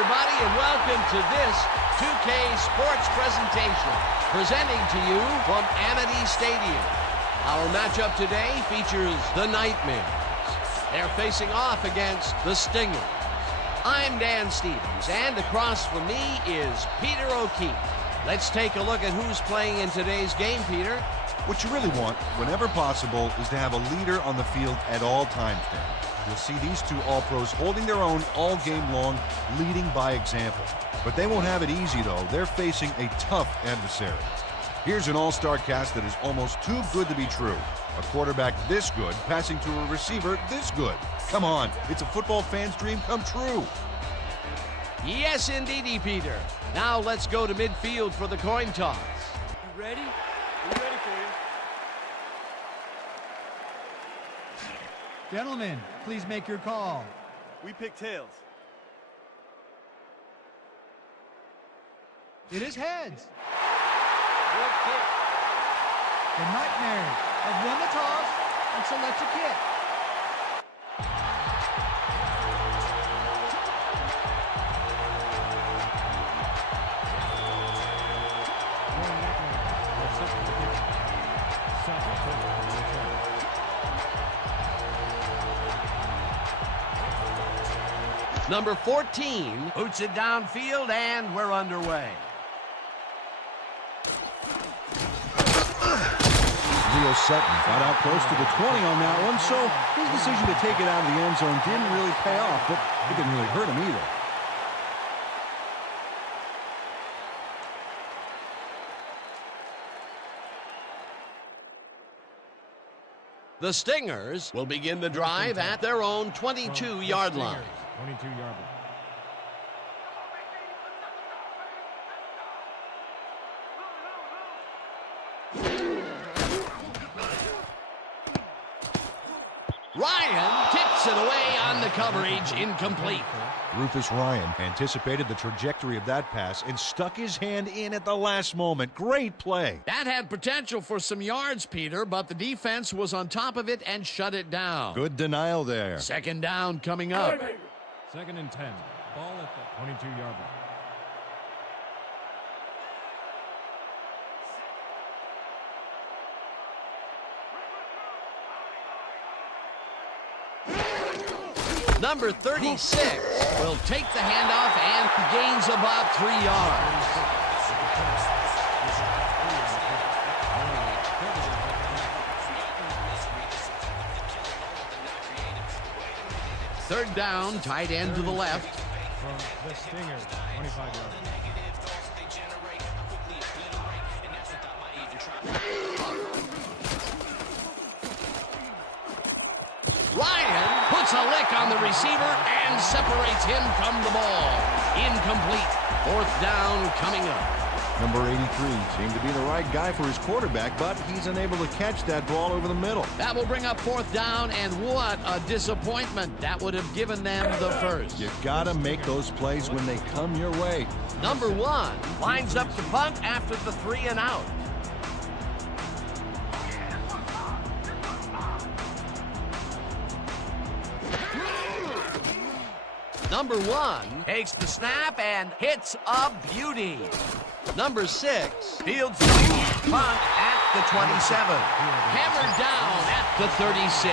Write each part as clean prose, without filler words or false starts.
everybody, and welcome to this 2K Sports presentation, presenting to you from Amity Stadium. Our matchup today features the Nightmares. They're facing off against the Stingers. I'm Dan Stevens, and across from me is Peter O'Keefe. Let's take a look at who's playing in today's game, Peter. What you really want, whenever possible, is to have a leader on the field at all times, Dan. You'll see these two All-Pros holding their own all game long, leading by example. But they won't have it easy, though. They're facing a tough adversary. Here's an all-star cast that is almost too good to be true. A quarterback this good, passing to a receiver this good. Come on, it's a football fan's dream come true. Yes, indeedy, Peter. Now let's go to midfield for the coin toss. You ready? We're ready for you. Gentlemen, please make your call. We pick tails. It is heads. Good kick. The Nightmares have won the toss and select a kick. Number 14 boots it downfield, and we're underway. Leo Sutton got out close to the 20 on that one, so his decision to take it out of the end zone didn't really pay off, but it didn't really hurt him either. The Stingers will begin the drive at their own 22-yard line. 22-yard line. Ryan tips it away on the coverage, incomplete. Rufus Ryan anticipated the trajectory of that pass and stuck his hand in at the last moment. Great play. That had potential for some yards, Peter, but the defense was on top of it and shut it down. Good denial there. Second down coming up. 2nd and 10. Ball at the 22-yard line. Number 36 will take the handoff and gains about 3 yards. Third down, tight end to the left. From the Stingers, 25-yard line. Ryan puts a lick on the receiver and separates him from the ball. Incomplete. Fourth down coming up. Number 83 seemed to be the right guy for his quarterback, but he's unable to catch that ball over the middle. That will bring up fourth down, and what a disappointment. That would have given them the first. You gotta make those plays when they come your way. Number 1 lines up to punt after the 3 and out. Number 1 takes the snap and hits a beauty. Number 6 fields the punt at the 27. Hammered down at the 36.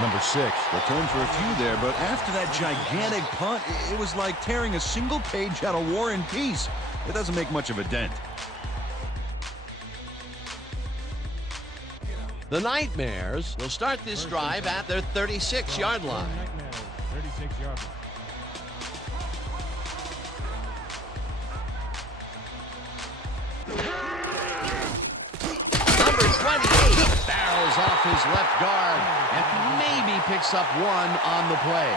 Number 6 returned for a few there, but after that gigantic punt, it was like tearing a single page out of War and Peace. It doesn't make much of a dent. The Nightmares will start this drive at their 36-yard line. Nightmares, 36-yard line. Number 28 barrels off his left guard and maybe picks up 1 on the play.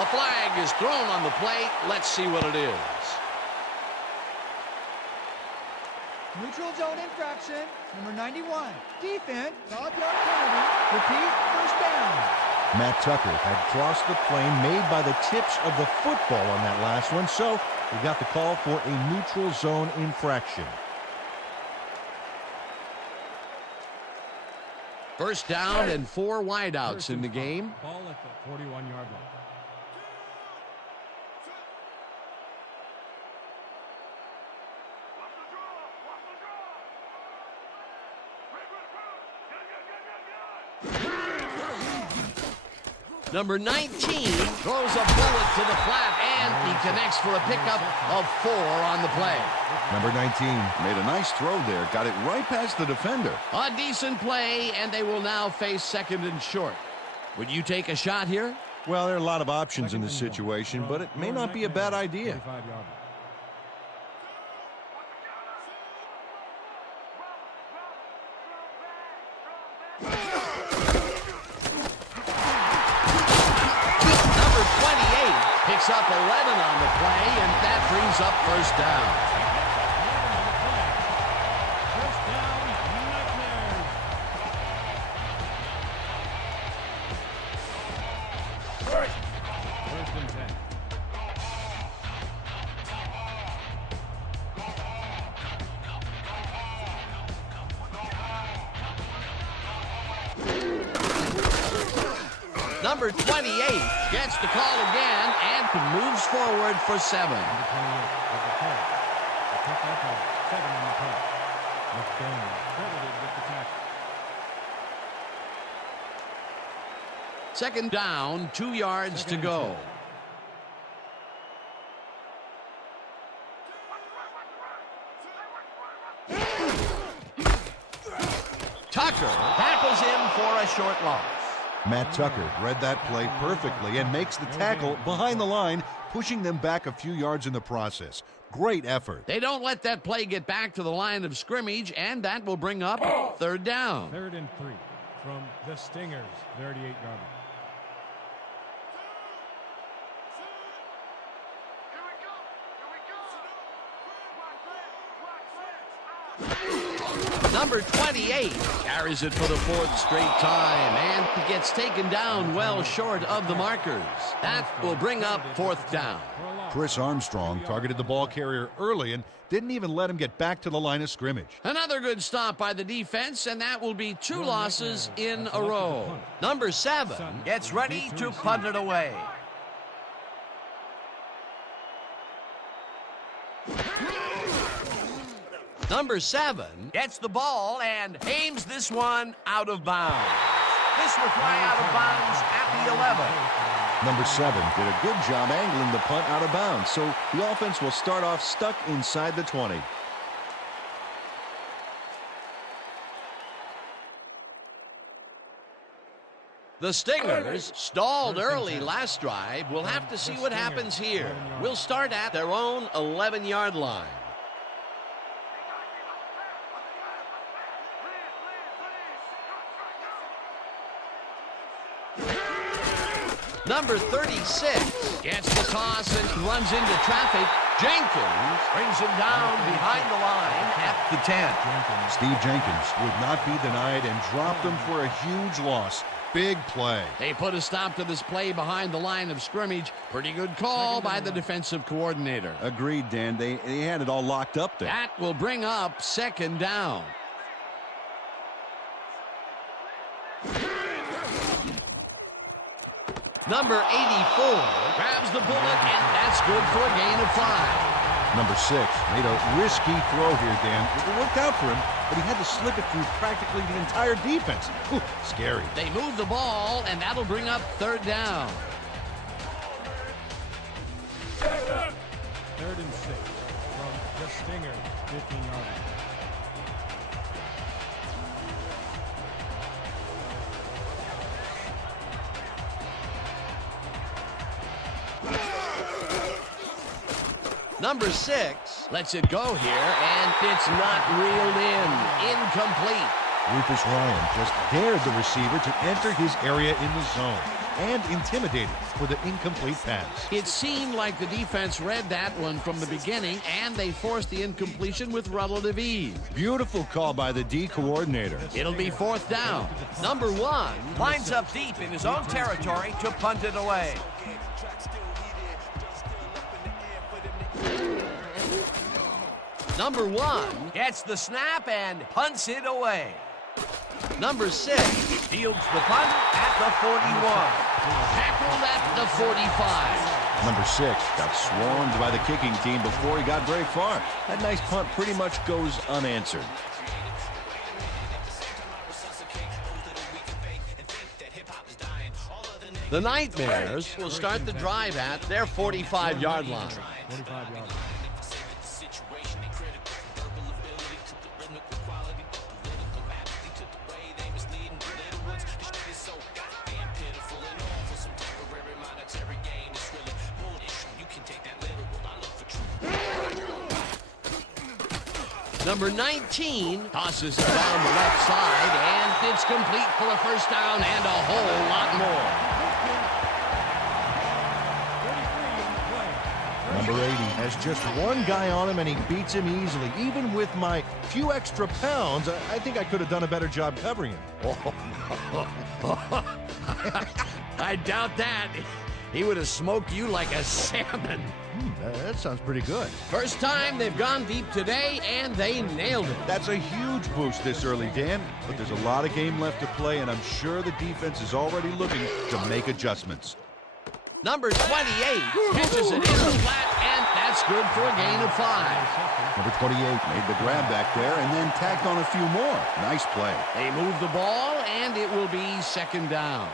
A flag is thrown on the plate. Let's see what it is. Neutral zone infraction. Number 91. Defense. 5-yard penalty. Repeat. First down. Matt Tucker had crossed the plane made by the tips of the football on that last one, so he got the call for a neutral zone infraction. First down and 4 wideouts in the game. Ball at the 41-yard line. Number 19 throws a bullet to the flat, and he connects for a pickup of 4 on the play. Number 19 made a nice throw there, got it right past the defender. A decent play, and they will now face second and short. Would you take a shot here? Well, there are a lot of options in this situation, but it may not be a bad idea. 45-yarder. Number 28 picks up 11 on the play, and that brings up first down. First down, Nightmares. First and 10. Number 28 gets the call again and moves forward for 7. Number 28 with the carry. A pickup of 7 on the play. McDaniel credited with the tackle. Second down, 2 yards Second to and go. 10. Tucker tackles him for a short loss. Matt Tucker read that play perfectly and makes the tackle behind the line, pushing them back a few yards in the process. Great effort. They don't let that play get back to the line of scrimmage, and that will bring up third down. 3rd and 3 from the Stingers, 38-yarder. Number 28 carries it for the 4th straight time and gets taken down well short of the markers. That will bring up 4th down. Chris Armstrong targeted the ball carrier early and didn't even let him get back to the line of scrimmage. Another good stop by the defense, and that will be 2 losses in a row. Number 7 gets ready to punt it away. Number 7 gets the ball and aims this one out of bounds. This will fly out of bounds at the 11. Number 7 did a good job angling the punt out of bounds, so the offense will start off stuck inside the 20. The Stingers stalled early last drive. We'll have to see what happens here. We'll start at their own 11-yard line. Number 36 gets the toss and runs into traffic. Jenkins brings him down behind the line at the 10. Steve Jenkins would not be denied and dropped him for a huge loss. Big play. They put a stop to this play behind the line of scrimmage. Pretty good call by the defensive coordinator. Agreed, Dan. They had it all locked up there. That will bring up 2nd down. Number 84 grabs the bullet, and that's good for a gain of 5. Number 6 made a risky throw here, Dan. It worked out for him, but he had to slip it through practically the entire defense. Whew, scary. They move the ball, and that'll bring up 3rd down. 3rd and 6 from the Stingers, 15-yarder. Number 6 lets it go here, and it's not reeled in. Incomplete. Rufus Ryan just dared the receiver to enter his area in the zone and intimidated for the incomplete pass. It seemed like the defense read that one from the beginning, and they forced the incompletion with relative ease. Beautiful call by the D coordinator. It'll be 4th down. Number 1 lines up deep in his own territory to punt it away. Number 1 gets the snap and punts it away. Number 6 fields the punt at the 41. Tackled at the 45. Number 6 got swarmed by the kicking team before he got very far. That nice punt pretty much goes unanswered. The Nightmares will start the drive at their 45-yard line. 45 yards. Number 19 tosses it down the left side, and it's complete for a first down and a whole lot more. 33 on the play. Number 80 has just one guy on him, and he beats him easily. Even with my few extra pounds, I think I could have done a better job covering him. I doubt that. He would have smoked you like a salmon. That sounds pretty good. First time they've gone deep today, and they nailed it. That's a huge boost this early, Dan. But there's a lot of game left to play, and I'm sure the defense is already looking to make adjustments. Number 28 catches it in the flat, and that's good for a gain of 5. Number 28 made the grab back there and then tacked on a few more. Nice play. They move the ball, and it will be second down.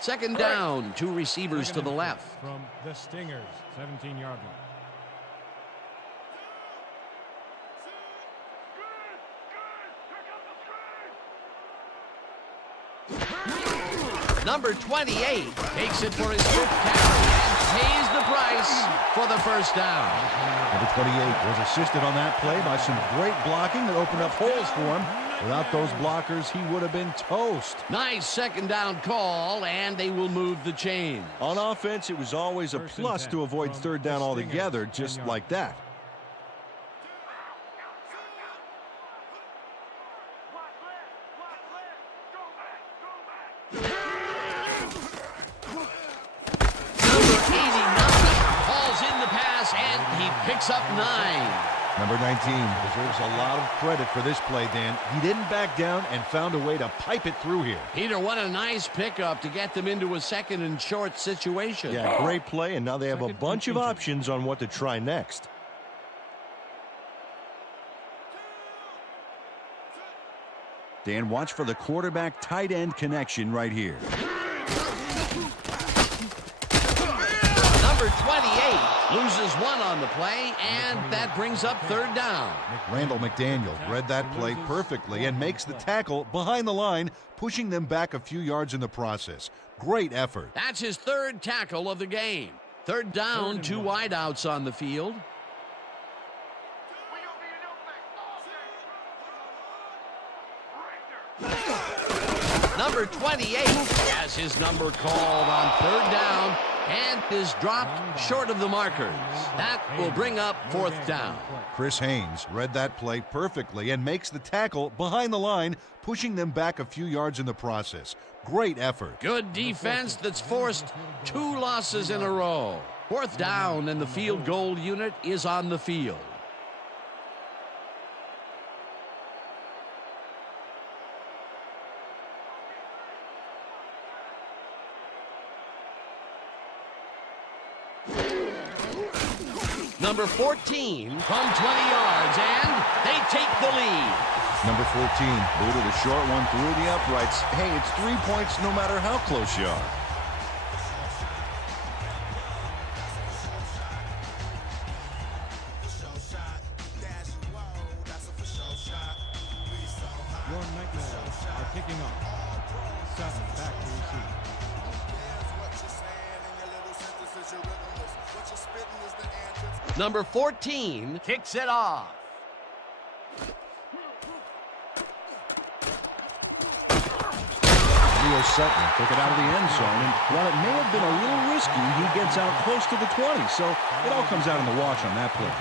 Second down, 2 receivers to the left. From the Stingers, 17-yard line. Number 28 takes it for his 5th carry and pays the price for the first down. Number 28 was assisted on that play by some great blocking that opened up holes for him. Without those blockers, he would have been toast. Nice second down call, and they will move the chains. On offense, it was always a plus to avoid third down altogether, just like that. Number 89 hauls in the pass, and he picks up 9. Number 19 deserves a lot of credit for this play, Dan. He didn't back down and found a way to pipe it through here. Peter, what a nice pickup to get them into a second and short situation. Yeah, great play, and now they have a bunch of options on what to try next. Dan, watch for the quarterback-tight end connection right here. Number 28 loses 1 on the play, and that brings up third down. Randall McDaniel read that play perfectly and makes the tackle behind the line, pushing them back a few yards in the process. Great effort. That's his 3rd tackle of the game. Third down, 2 wideouts on the field. Number 28 has his number called on third down and is dropped short of the markers. That will bring up 4th down. Chris Haynes read that play perfectly and makes the tackle behind the line, pushing them back a few yards in the process. Great effort. Good defense that's forced 2 losses in a row. 4th down, and the field goal unit is on the field. Number 14 from 20 yards, and they take the lead. Number 14 booted a short one through the uprights. Hey, it's 3 points no matter how close you are. Your Nightmares are kicking off. 7 back to receive. Number 14 kicks it off. Leo Sutton took it out of the end zone, and while it may have been a little risky, he gets out close to the 20, so it all comes out in the wash on that play.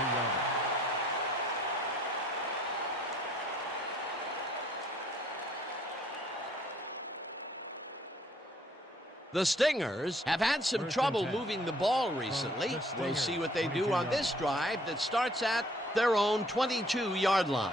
The Stingers have had some trouble moving the ball recently. We'll see what they do on this drive that starts at their own 22-yard line.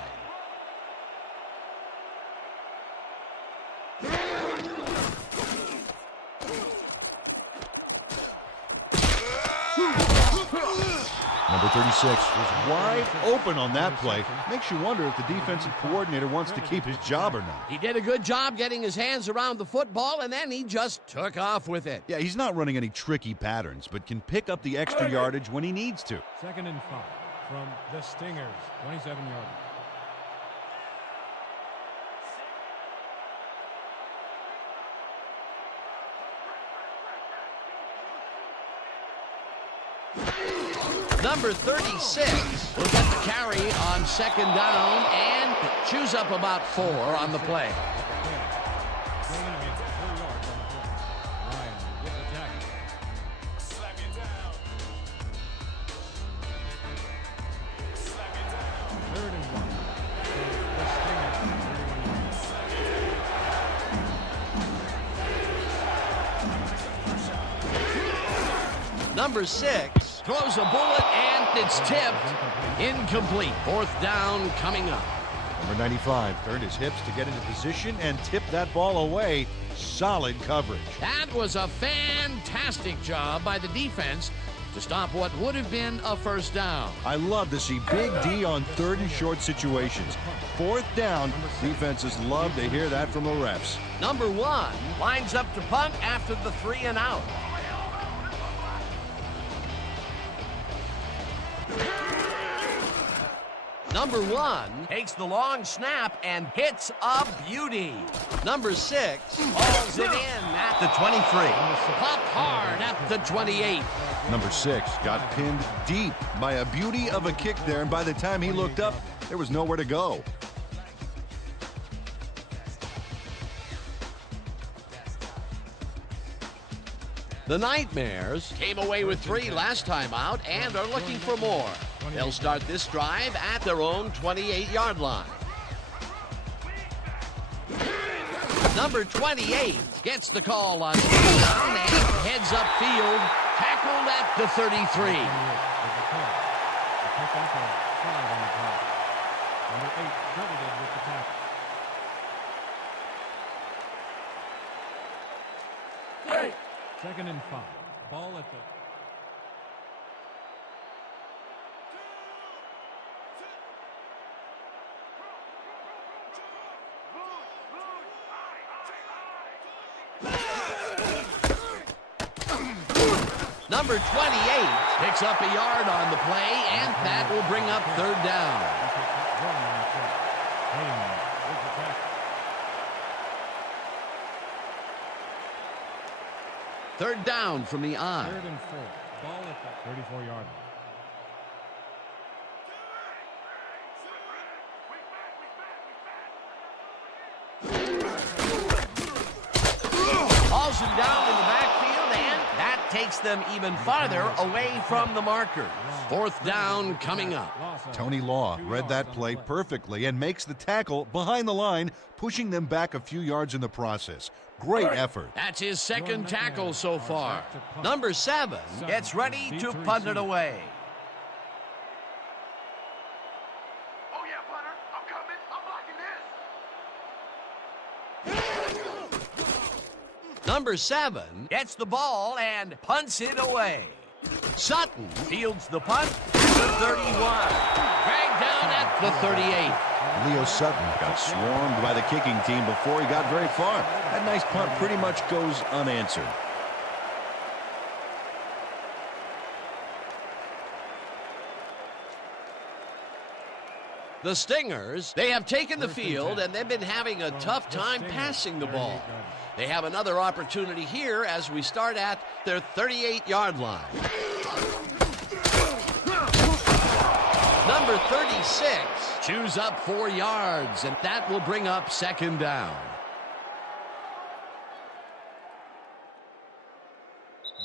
Number Number 36 was wide open on that play. Makes you wonder if the defensive coordinator wants to keep his job or not. He did a good job getting his hands around the football, and then he just took off with it. Yeah, he's not running any tricky patterns, but can pick up the extra yardage when he needs to. 2nd and 5 from the Stingers, 27 yards. Number 36 will get the carry on 2nd down and chews up about 4 on the play. Number 6 throws a bullet and it's tipped. Incomplete. 4th down coming up. Number 95 turned his hips to get into position and tipped that ball away. Solid coverage. That was a fantastic job by the defense to stop what would have been a 1st down. I love to see Big D on 3rd and short situations. 4th down, defenses love to hear that from the refs. Number 1 lines up to punt after the 3 and out. Number 1 takes the long snap and hits a beauty. Number 6 hauls it in at the 23. Popped hard at the 28. Number 6 got pinned deep by a beauty of a kick there, and by the time he looked up, there was nowhere to go. The Nightmares came away with 3 last time out and are looking for more. They'll start this drive at their own 28-yard line. Number 28 gets the call on 2 down and heads upfield, tackled at the 33. Number 8 credited with the tackle. 2nd and 5. Ball at the Number 28 picks up a yard on the play, and that will bring up 3rd down. Third down from the I. 3rd and 4. Ball at the 34-yard line. Hauls him down in the backfield, and that takes them even farther away from the marker. 4th down coming up. Tony Law read that play perfectly and makes the tackle behind the line, pushing them back a few yards in the process. Great effort. That's his 2nd tackle so far. Number 7 gets ready to punt it away. Oh yeah, punter, I'm coming. I'm blocking this. Number 7 gets the ball and punts it away. Sutton fields the punt to the 31. Dragged down at the 38. Leo Sutton got swarmed by the kicking team before he got very far. That nice punt pretty much goes unanswered. The Stingers, they have taken the field, and they've been having a tough time passing the ball. They have another opportunity here as we start at their 38-yard line. Number 36 chews up 4 yards, and that will bring up 2nd down.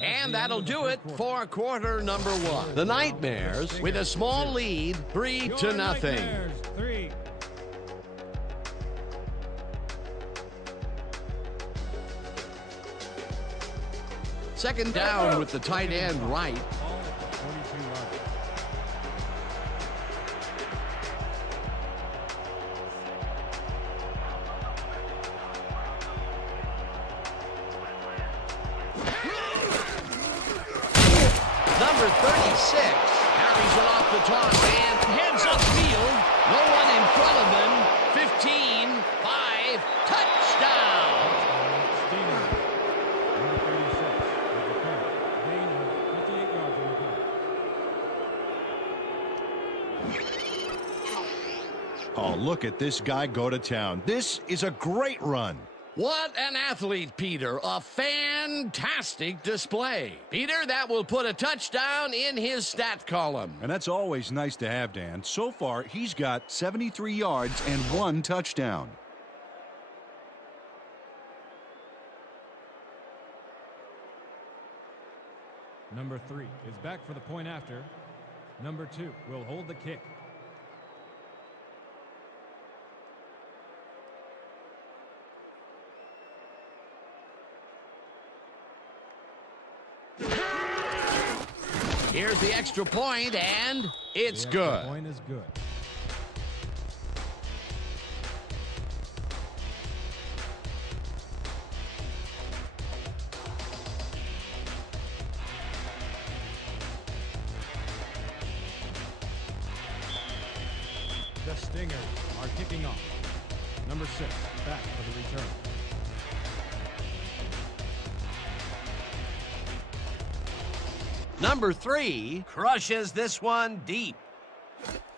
And that'll do it for quarter number 1. The Nightmares with a small lead, 3-0. 3. Second down with the tight end right. Ball at the 42-yard line. Number 36 carries it off the top and heads upfield. No one in front of him. 15, 5, touchdown. Stevens, number 36, with the carry. Gain of 58 yards on the play. Oh, look at this guy go to town. This is a great run. What an athlete, Peter. A fantastic display. Peter, that will put a touchdown in his stat column. And that's always nice to have, Dan. So far, he's got 73 yards and 1 touchdown. Number 3 is back for the point after. Number 2 will hold the kick. Here's the extra point, and it's The extra good. point is good. The Stingers are kicking off. Number 6 back for the return. Number 3 crushes this one deep.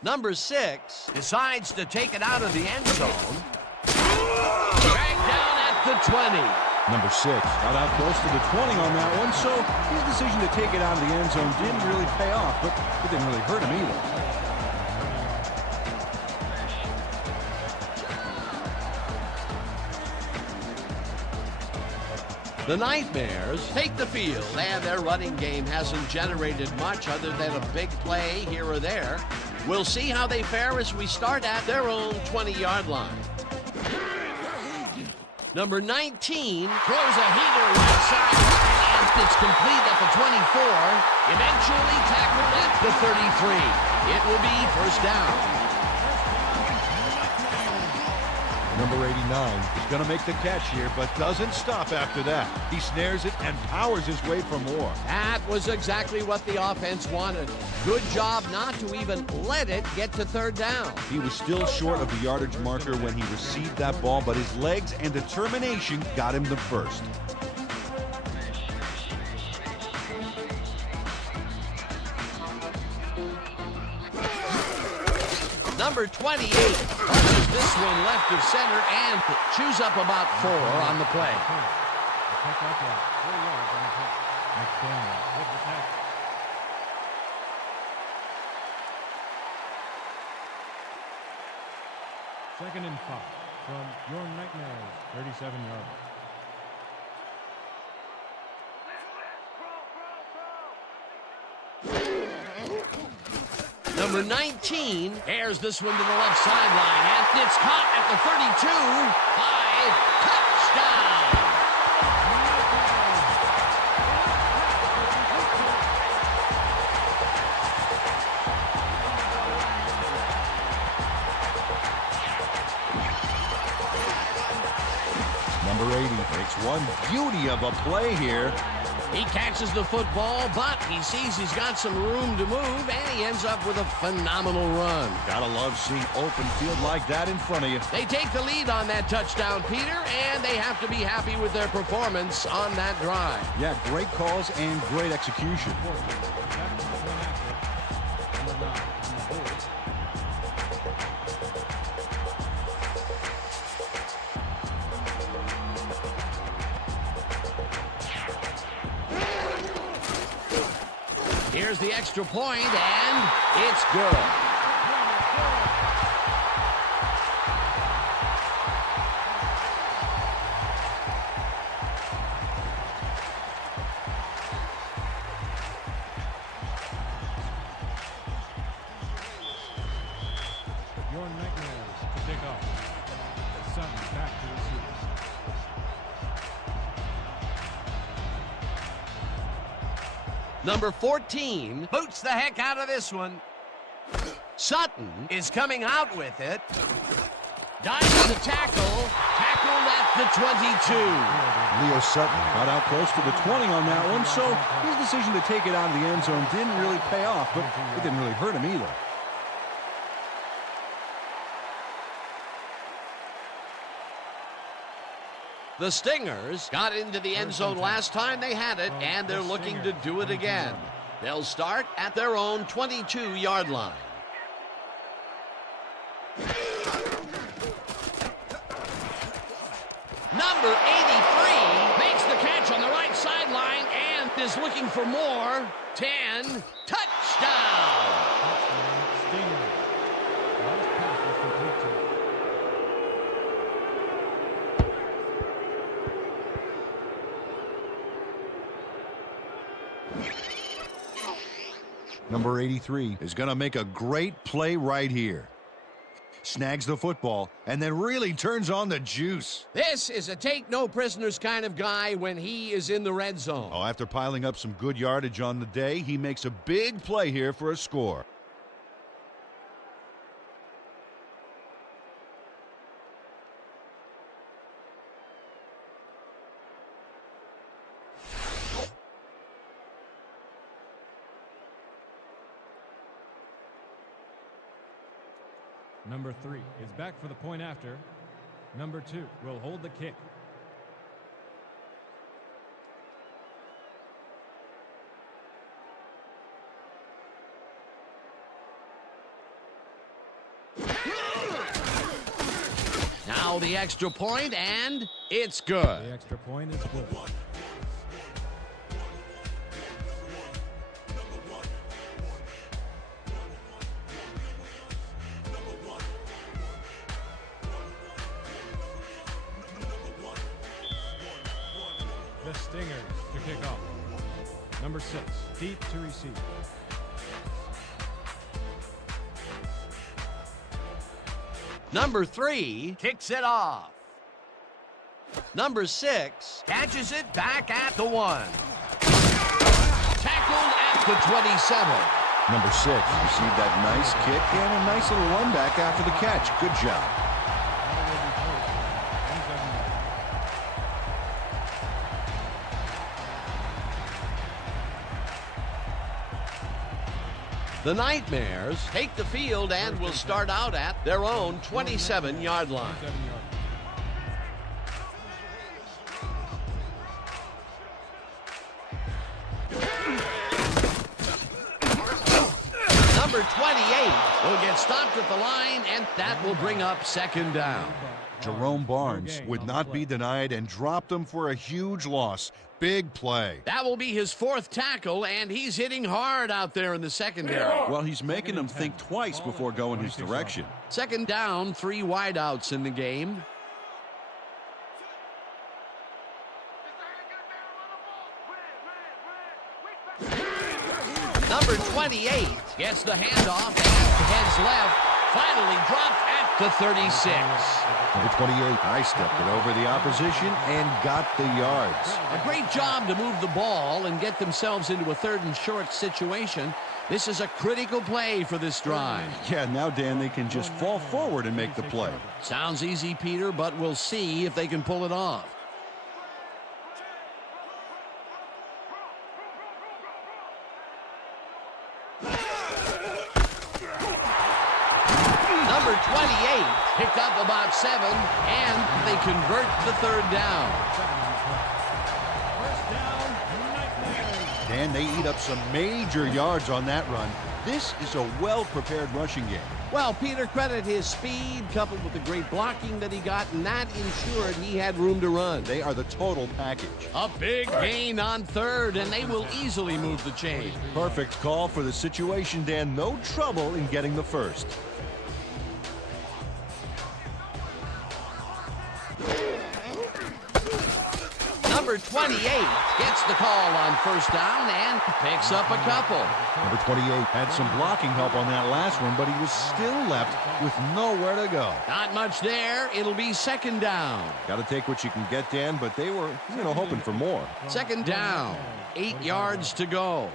Number 6 decides to take it out of the end zone. Dragged down at the 20. Number 6 got out close to the 20 on that one, so his decision to take it out of the end zone didn't really pay off, but it didn't really hurt him either. The Nightmares take the field, and their running game hasn't generated much other than a big play here or there. We'll see how they fare as we start at their own 20-yard line. Number 19 throws a heater right sideline, and it's complete at the 24. Eventually tackled at the 33. It will be first down. Number 89 is going to make the catch here, but doesn't stop after that. He snares it and powers his way for more. That was exactly what the offense wanted. Good job not to even let it get to third down. He was still short of the yardage marker when he received that ball, but his legs and determination got him the first. Number 28 punches this one left of center and chews up about 4 on the play. The pickup of 4 yards on the play. McDaniel with the tackle. Second and 5 from your Nightmares, 37-yard line. Number 19 airs this one to the left sideline, and it's caught at the 32. 5, touchdown! Number 80 makes one beauty of a play here. He catches the football, but he sees he's got some room to move, and he ends up with a phenomenal run. Gotta love seeing open field like that in front of you. They take the lead on that touchdown, Peter, and they have to be happy with their performance on that drive. Yeah, great calls and great execution. Here's the extra point, and it's good. Your Nightmares to kick off. Sutton back to receive. Number 14 boots the heck out of this one. Sutton is coming out with it. Dives the tackle. Tackled at the 22. Leo Sutton got out close to the 20 on that one, so his decision to take it out of the end zone didn't really pay off, but it didn't really hurt him either. The Stingers got into the end zone last time they had it, and they're looking to do it again. They'll start at their own 22-yard line. Number 83 makes the catch on the right sideline and is looking for more. 10, touchdown! Stingers. Last pass was complete to Number 83 is going to make a great play right here. Snags the football and then really turns on the juice. This is a take-no-prisoners kind of guy when he is in the red zone. Oh, after piling up some good yardage on the day, he makes a big play here for a score. Number 3 is back for the point after. Number 2 will hold the kick. Now the extra point, and it's good. The extra point is good. The Stingers to kick off. Number 6, deep to receive. Number 3 kicks it off. Number 6 catches it back at the 1. Tackled at the 27. Number 6 received that nice kick and a nice little run back after the catch. Good job. The Nightmares take the field and will start out at their own 27-yard line. Number 28 will get stopped at the line, and that will bring up second down. Jerome Barnes would not be denied and dropped him for a huge loss. Big play. That will be his 4th tackle, and he's hitting hard out there in the secondary. Well, he's making them think twice before going his direction. Second down, 3 wideouts in the game. Number 28 gets the handoff and heads left. Finally dropped at the 36. Number 28 high-stepped it over the opposition and got the yards. A great job to move the ball and get themselves into a 3rd and short situation. This is a critical play for this drive. Yeah, now, Dan, they can just fall forward and make the play. Sounds easy, Peter, but we'll see if they can pull it off. Number 28 picked up about 7, and they convert the 3rd down. First down, Nightmares. Dan, they eat up some major yards on that run. This is a well-prepared rushing game. Well, Peter, credit his speed coupled with the great blocking that he got, and that ensured he had room to run. They are the total package. A big gain on 3rd, and they will easily move the chain. Perfect call for the situation, Dan. No trouble in getting the first. Number 28 gets the call on 1st down and picks up a couple. Number 28 had some blocking help on that last one, but he was still left with nowhere to go. Not much there. It'll be 2nd down. Got to take what you can get, Dan, but they were, hoping for more. 2nd down. 8 yards to go.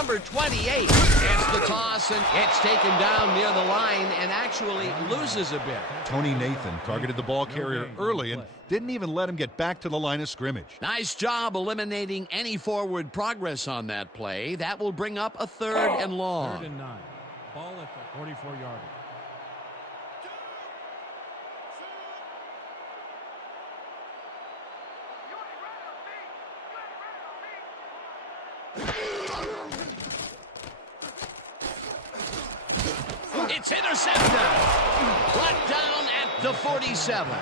Number 28 gets the toss, and it's taken down near the line and actually loses a bit. Tony Nathan targeted the ball carrier early and didn't even let him get back to the line of scrimmage. Nice job eliminating any forward progress on that play. That will bring up a 3rd and long. 3rd and 9. Ball at the 44-yard. It's intercepted. Brought down at the 47.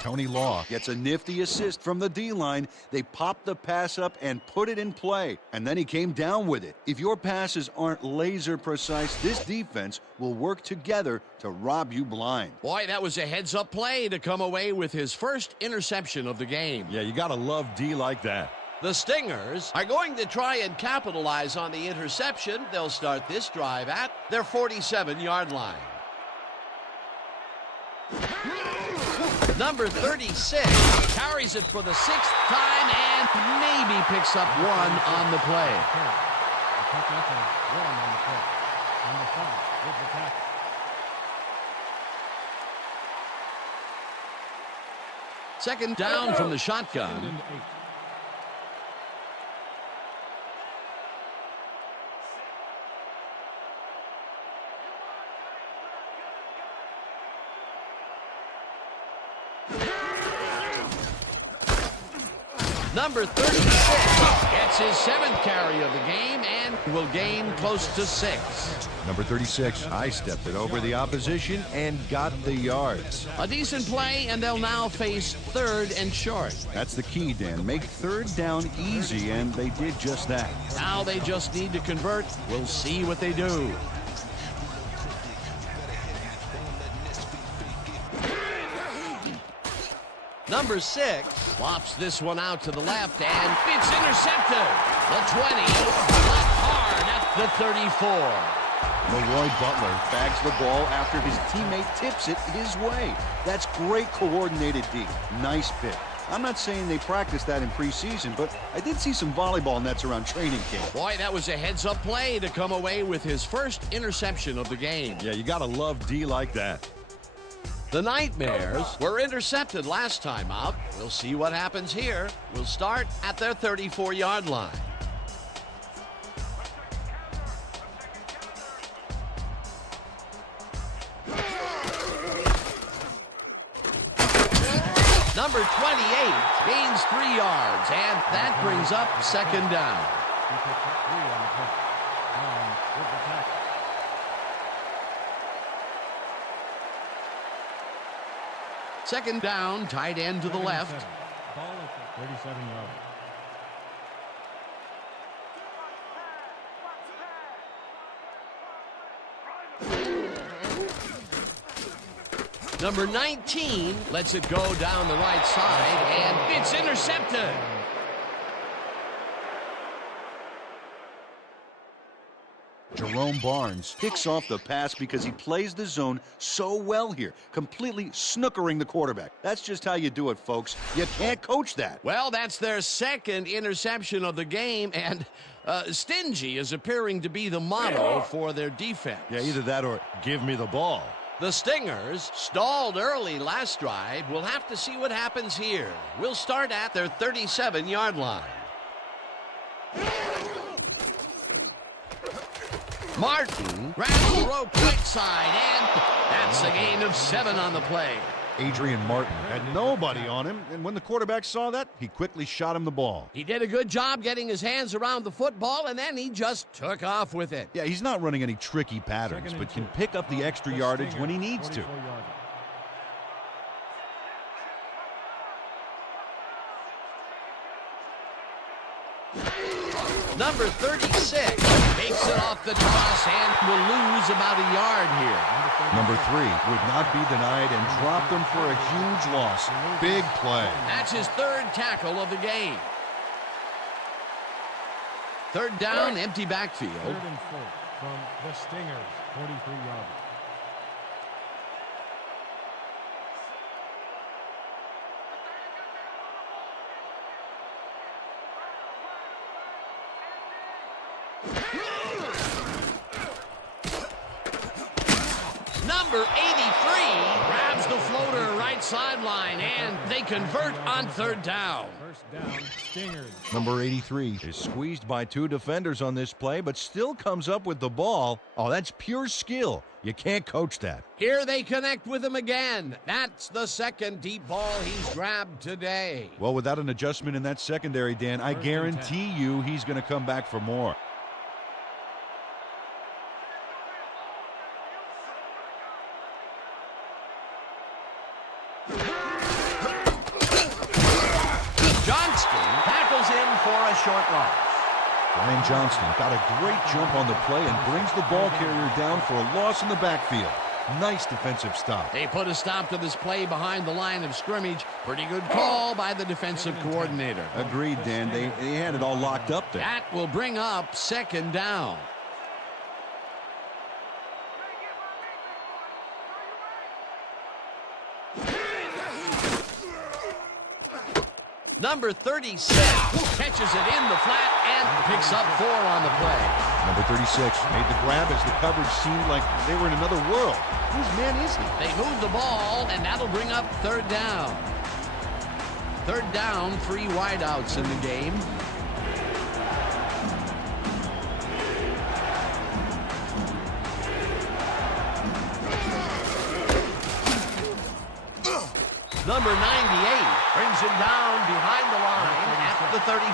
Tony Law gets a nifty assist from the D-line. They popped the pass up and put it in play, and then he came down with it. If your passes aren't laser precise, this defense will work together to rob you blind. Boy, that was a heads-up play to come away with his first interception of the game. Yeah, you gotta love D like that. The Stingers are going to try and capitalize on the interception. They'll start this drive at their 47-yard line. Number 36 carries it for the 6th time and maybe picks up 1 on the play. Second down from the shotgun. Number 36 gets his 7th carry of the game and will gain close to 6. Number 36 high-stepped it over the opposition and got the yards. A decent play, and they'll now face 3rd and short. That's the key, Dan. Make 3rd down easy, and they did just that. Now they just need to convert. We'll see what they do. Number 6 lofts this one out to the left, and it's intercepted. The 20, blocked hard at the 34. Leroy Butler bags the ball after his teammate tips it his way. That's great coordinated D. Nice pick. I'm not saying they practiced that in preseason, but I did see some volleyball nets around training camp. Boy, that was a heads-up play to come away with his first interception of the game. Yeah, you gotta love D like that. The Nightmares were intercepted last time out. We'll see what happens here. We'll start at their 34-yard line. Number 28 gains 3 yards, and that brings up 2nd down. Second down, tight end to the left. Ball at the 37-yard. Number 19 lets it go down the right side, and it's intercepted. Jerome Barnes picks off the pass because he plays the zone so well here, completely snookering the quarterback. That's just how you do it, folks. You can't coach that. Well, that's their 2nd interception of the game, and stingy is appearing to be the motto for their defense. Yeah, either that or give me the ball. The Stingers stalled early last drive. We'll have to see what happens here. We'll start at their 37-yard line. Martin grabs the rope right side, and that's a gain of 7 on the play. Adrian Martin had nobody on him, and when the quarterback saw that, he quickly shot him the ball. He did a good job getting his hands around the football, and then he just took off with it. Yeah, he's not running any tricky patterns, but can pick up the extra yardage when he needs to. Number 36 takes it off the toss and will lose about a yard here. Number 3 would not be denied and dropped him for a huge loss. Big play. That's his 3rd tackle of the game. 3rd down, empty backfield. 3rd and 4 from the Stingers, 43-yard. Number 83 grabs the floater right sideline, and they convert on third down. First down, Stingers. Number 83 is squeezed by two defenders on this play, but still comes up with the ball. Oh, that's pure skill. You can't coach that. Here they connect with him again. That's the second deep ball he's grabbed today. Well, without an adjustment in that secondary, Dan, I guarantee you he's going to come back for more. Johnston tackles in for a short loss. Brian Johnston got a great jump on the play and brings the ball carrier down for a loss in the backfield. Nice defensive stop. They put a stop to this play behind the line of scrimmage. Pretty good call by the defensive coordinator. Agreed, Dan. They had it all locked up there. That will bring up second down. Number 36 catches it in the flat and picks up 4 on the play. Number 36 made the grab as the coverage seemed like they were in another world. Whose man is he? They move the ball, and that'll bring up third down. Third down, 3 wideouts in the game. Number 98 brings him down behind the line at the 35.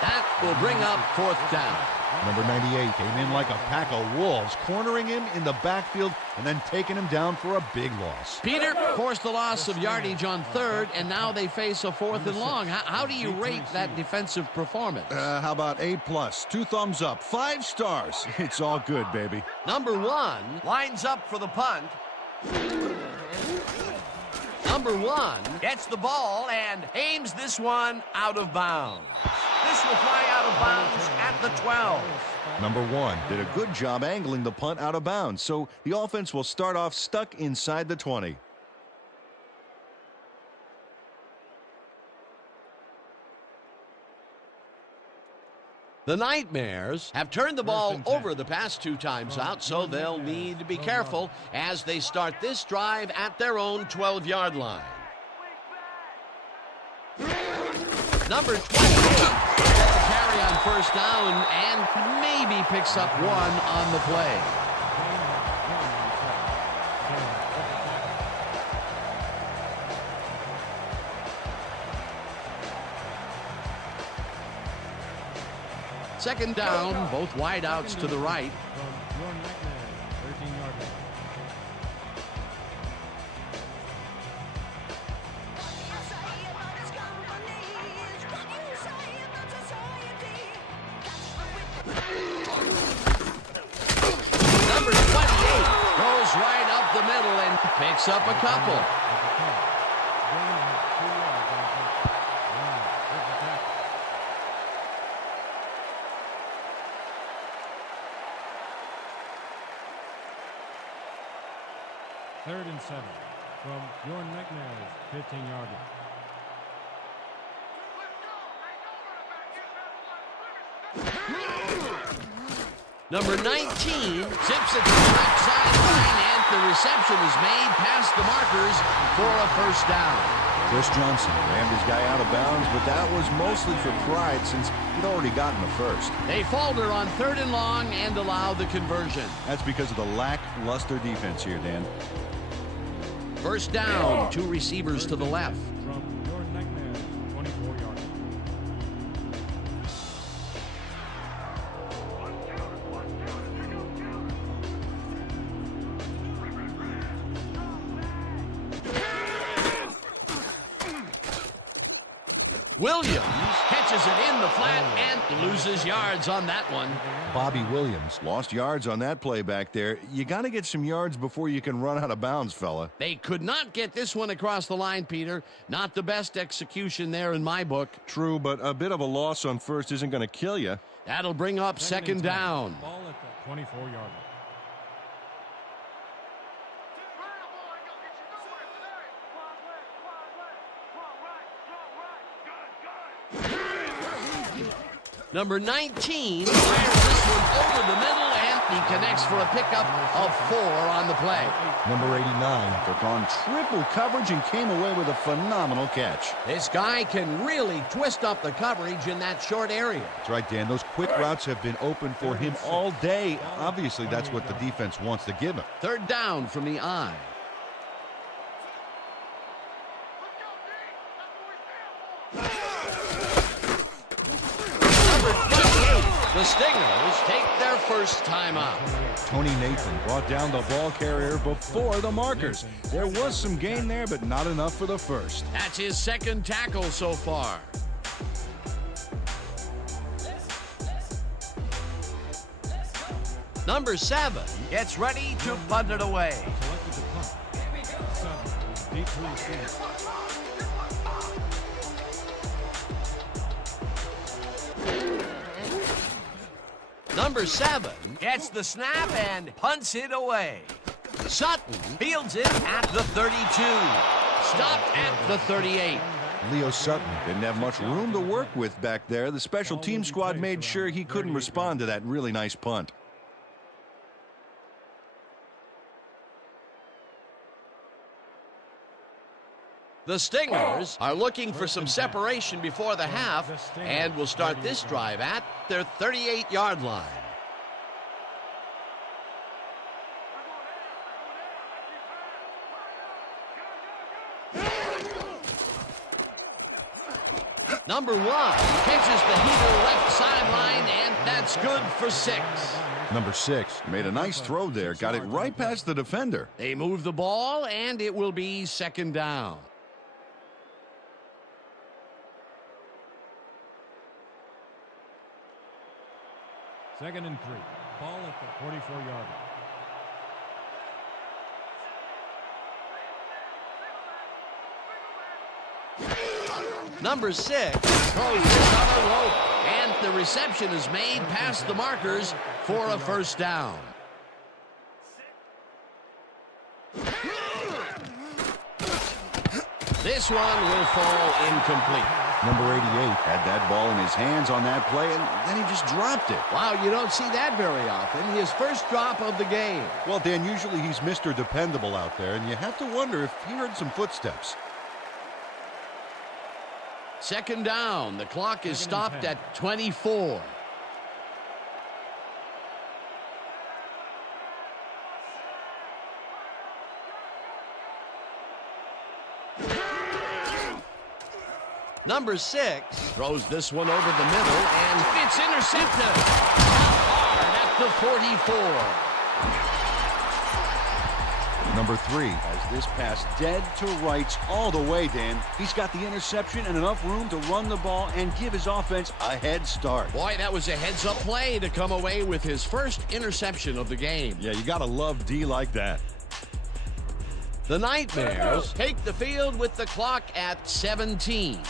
That will bring up fourth down. Number 98 came in like a pack of wolves, cornering him in the backfield and then taking him down for a big loss. Peter forced the loss of yardage on third, and now they face a fourth and long. How do you rate that defensive performance? How about A+, 2 thumbs up, 5 stars. It's all good, baby. Number 1 lines up for the punt. Number 1 gets the ball and aims this one out of bounds. This will fly out of bounds at the 12. Number 1 did a good job angling the punt out of bounds, so the offense will start off stuck inside the 20. The Nightmares have turned the ball over the past 2 times out, so they'll need to be careful as they start this drive at their own 12-yard line. Number 28 gets a carry on first down and maybe picks up 1 on the play. Second down, both wideouts to the right. Number 28 goes right up the middle and picks up a couple. Third and 7 from your Nightmares, 15-yard line. Number 19 zips it to the left sideline, and the reception is made past the markers for a first down. Chris Johnson rammed his guy out of bounds, but that was mostly for pride since he'd already gotten the first. They falter on third and long and allow the conversion. That's because of the lackluster defense here, Dan. First down, 2 receivers to the left. From your Nightmares, 24-yard line. Williams catches it in the flat and loses yards on that one. Bobby Williams lost yards on that play back there. You got to get some yards before you can run out of bounds, fella. They could not get this one across the line, Peter. Not the best execution there in my book. True, but a bit of a loss on first isn't going to kill you. That'll bring up second down. Ball at the 24-yard line. Number 19 fires this one over the middle, and he connects for a pickup of 4 on the play. Number 89 took on triple coverage and came away with a phenomenal catch. This guy can really twist up the coverage in that short area. That's right, Dan. Those quick routes have been open for him all day. Obviously, that's what the defense wants to give him. Third down from the I. The Stingers take their first time out. Tony Nathan brought down the ball carrier before the markers. There was some gain there, but not enough for the first. That's his second tackle so far. Number 7 gets ready to punt it away. Selected to punt. 7 deep to the stand. Number 7 gets the snap and punts it away. Sutton fields it at the 32. Stopped at the 38. Leo Sutton didn't have much room to work with back there. The special team squad made sure he couldn't respond to that really nice punt. The Stingers are looking for some separation before the half and will start this drive at their 38-yard line. Number 1 catches the heater left sideline, and that's good for 6. Number 6 made a nice throw there, got it right past the defender. They move the ball, and it will be second down. Second and 3. Ball at the 44-yard line. Number 6 throws this on a rope, and the reception is made past the markers for a first down. This one will fall incomplete. Number 88 had that ball in his hands on that play, and then he just dropped it. Wow, you don't see that very often. His first drop of the game. Well, Dan, usually he's Mr. Dependable out there, and you have to wonder if he heard some footsteps. Second down. The clock is stopped at 24. Number 6 throws this one over the middle, and it's intercepted. Hard at the 44. Number 3 has this pass dead to rights all the way, Dan. He's got the interception and enough room to run the ball and give his offense a head start. Boy, that was a heads-up play to come away with his first interception of the game. Yeah, you gotta love D like that. The Nightmares take the field with the clock at 17.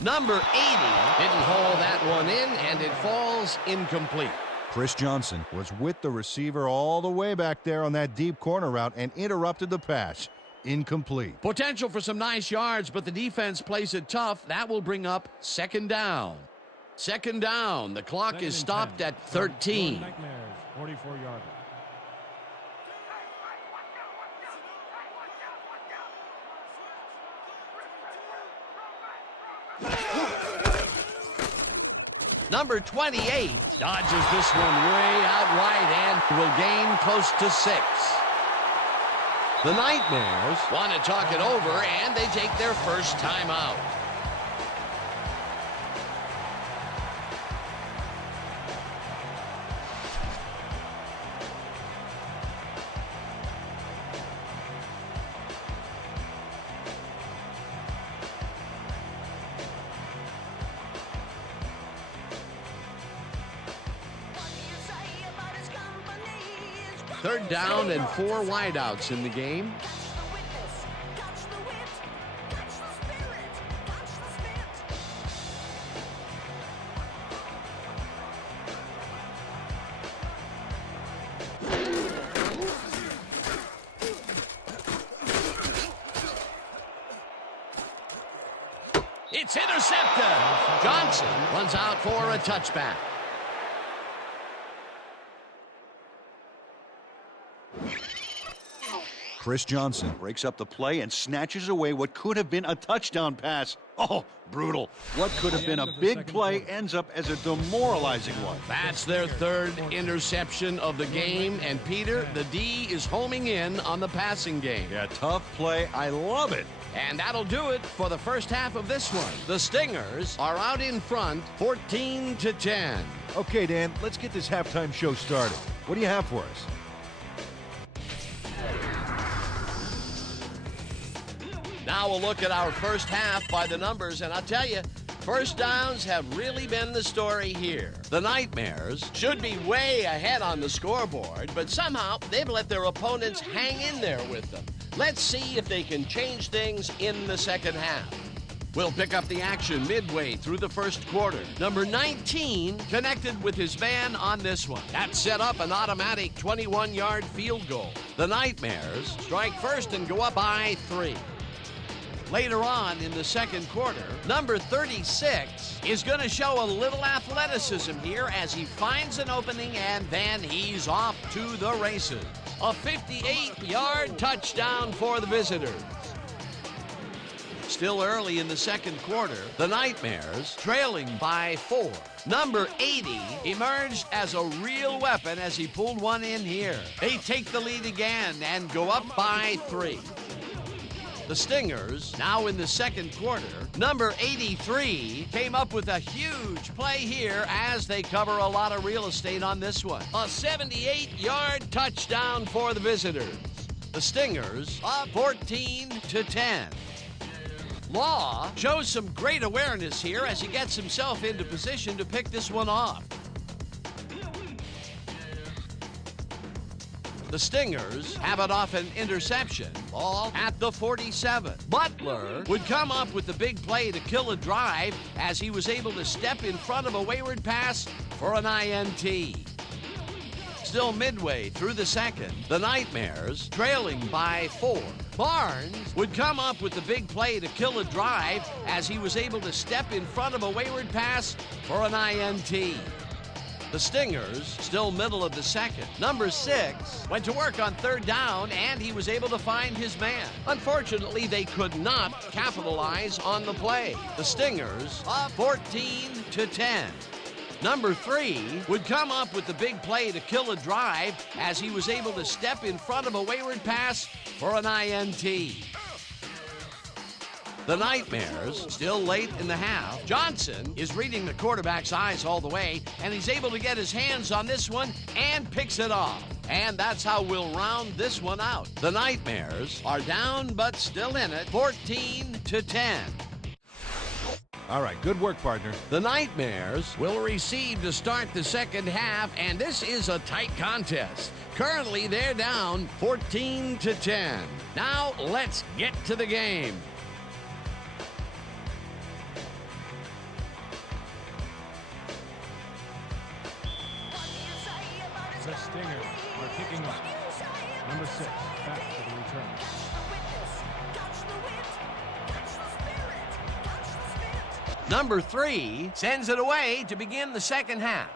Number 80 didn't haul that one in, and it falls incomplete. Chris Johnson was with the receiver all the way back there on that deep corner route and interrupted the pass. Incomplete. Potential for some nice yards, but the defense plays it tough. That will bring up second down. Second down. The clock is stopped at 13. Nightmares, 44-yard line. Number 28 dodges this one way out wide and will gain close to 6. The Nightmares want to talk it over, and they take their first time out. Third down and 4 wideouts in the game. It's intercepted. Johnson runs out for a touchback. Chris Johnson breaks up the play and snatches away what could have been a touchdown pass. Oh, brutal. What could have been a big play ends up as a demoralizing one. That's their third interception of the game. And Peter, the D is homing in on the passing game. Yeah, tough play. I love it. And that'll do it for the first half of this one. The Stingers are out in front, 14-10. Okay, Dan, let's get this halftime show started. What do you have for us? Now we'll look at our first half by the numbers, and I'll tell you, first downs have really been the story here. The Nightmares should be way ahead on the scoreboard, but somehow they've let their opponents hang in there with them. Let's see if they can change things in the second half. We'll pick up the action midway through the first quarter. Number 19 connected with his man on this one. That set up an automatic 21-yard field goal. The Nightmares strike first and go up by 3. Later on in the second quarter, number 36 is going to show a little athleticism here as he finds an opening, and then he's off to the races. A 58-yard touchdown for the visitors. Still early in the second quarter, the Nightmares trailing by 4. Number 80 emerged as a real weapon as he pulled one in here. They take the lead again and go up by 3. The Stingers, now in the second quarter, number 83 came up with a huge play here as they cover a lot of real estate on this one. A 78-yard touchdown for the visitors. The Stingers up 14-10. Law shows some great awareness here as he gets himself into position to pick this one off. The Stingers have it off an interception. Ball at the 47. Butler would come up with the big play to kill a drive as he was able to step in front of a wayward pass for an INT. Still midway through the second, the Nightmares trailing by 4. Barnes would come up with the big play to kill a drive as he was able to step in front of a wayward pass for an INT. The Stingers, still middle of the second. Number 6 went to work on third down, and he was able to find his man. Unfortunately, they could not capitalize on the play. The Stingers up 14-10. Number 3 would come up with the big play to kill a drive as he was able to step in front of a wayward pass for an INT. The Nightmares, still late in the half. Johnson is reading the quarterback's eyes all the way, and he's able to get his hands on this one and picks it off. And that's how we'll round this one out. The Nightmares are down but still in it, 14-10. All right, good work, partner. The Nightmares will receive to start the second half, and this is a tight contest. Currently, they're down 14-10. Now, let's get to the game. The Stingers are kicking off. Number 6, back to the return. Number 3 sends it away to begin the second half.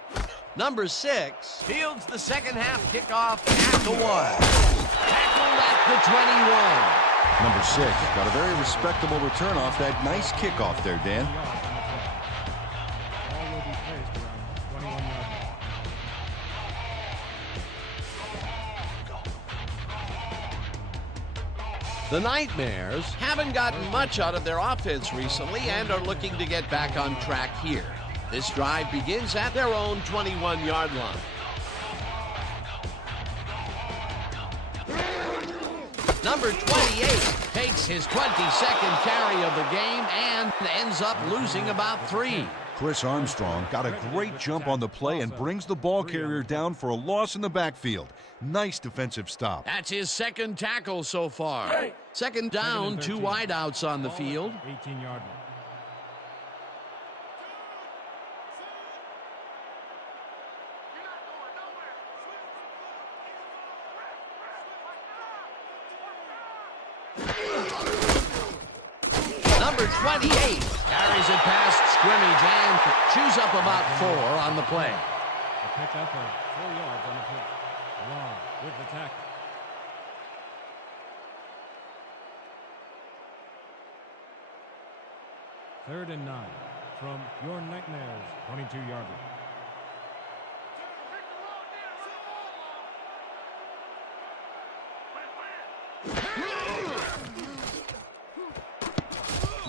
Number 6 fields the second half kickoff at the 1. Tackled at the 21. Number 6 got a very respectable return off that nice kickoff there, Dan. All will be placed around 21 yards. The Nightmares haven't gotten much out of their offense recently and are looking to get back on track here. This drive begins at their own 21-yard line. Number 28 takes his 22nd carry of the game and ends up losing about 3. Chris Armstrong got a great jump on the play and brings the ball carrier down for a loss in the backfield. Nice defensive stop. That's his second tackle so far. Second down, 2 wideouts on the field. 18-yard line. Number 28 carries it past scrimmage and chews up about 4 on the play. A pickup of 4 yards on the play. Long with the tackle. Third and 9 from your Nightmares 22-yard line.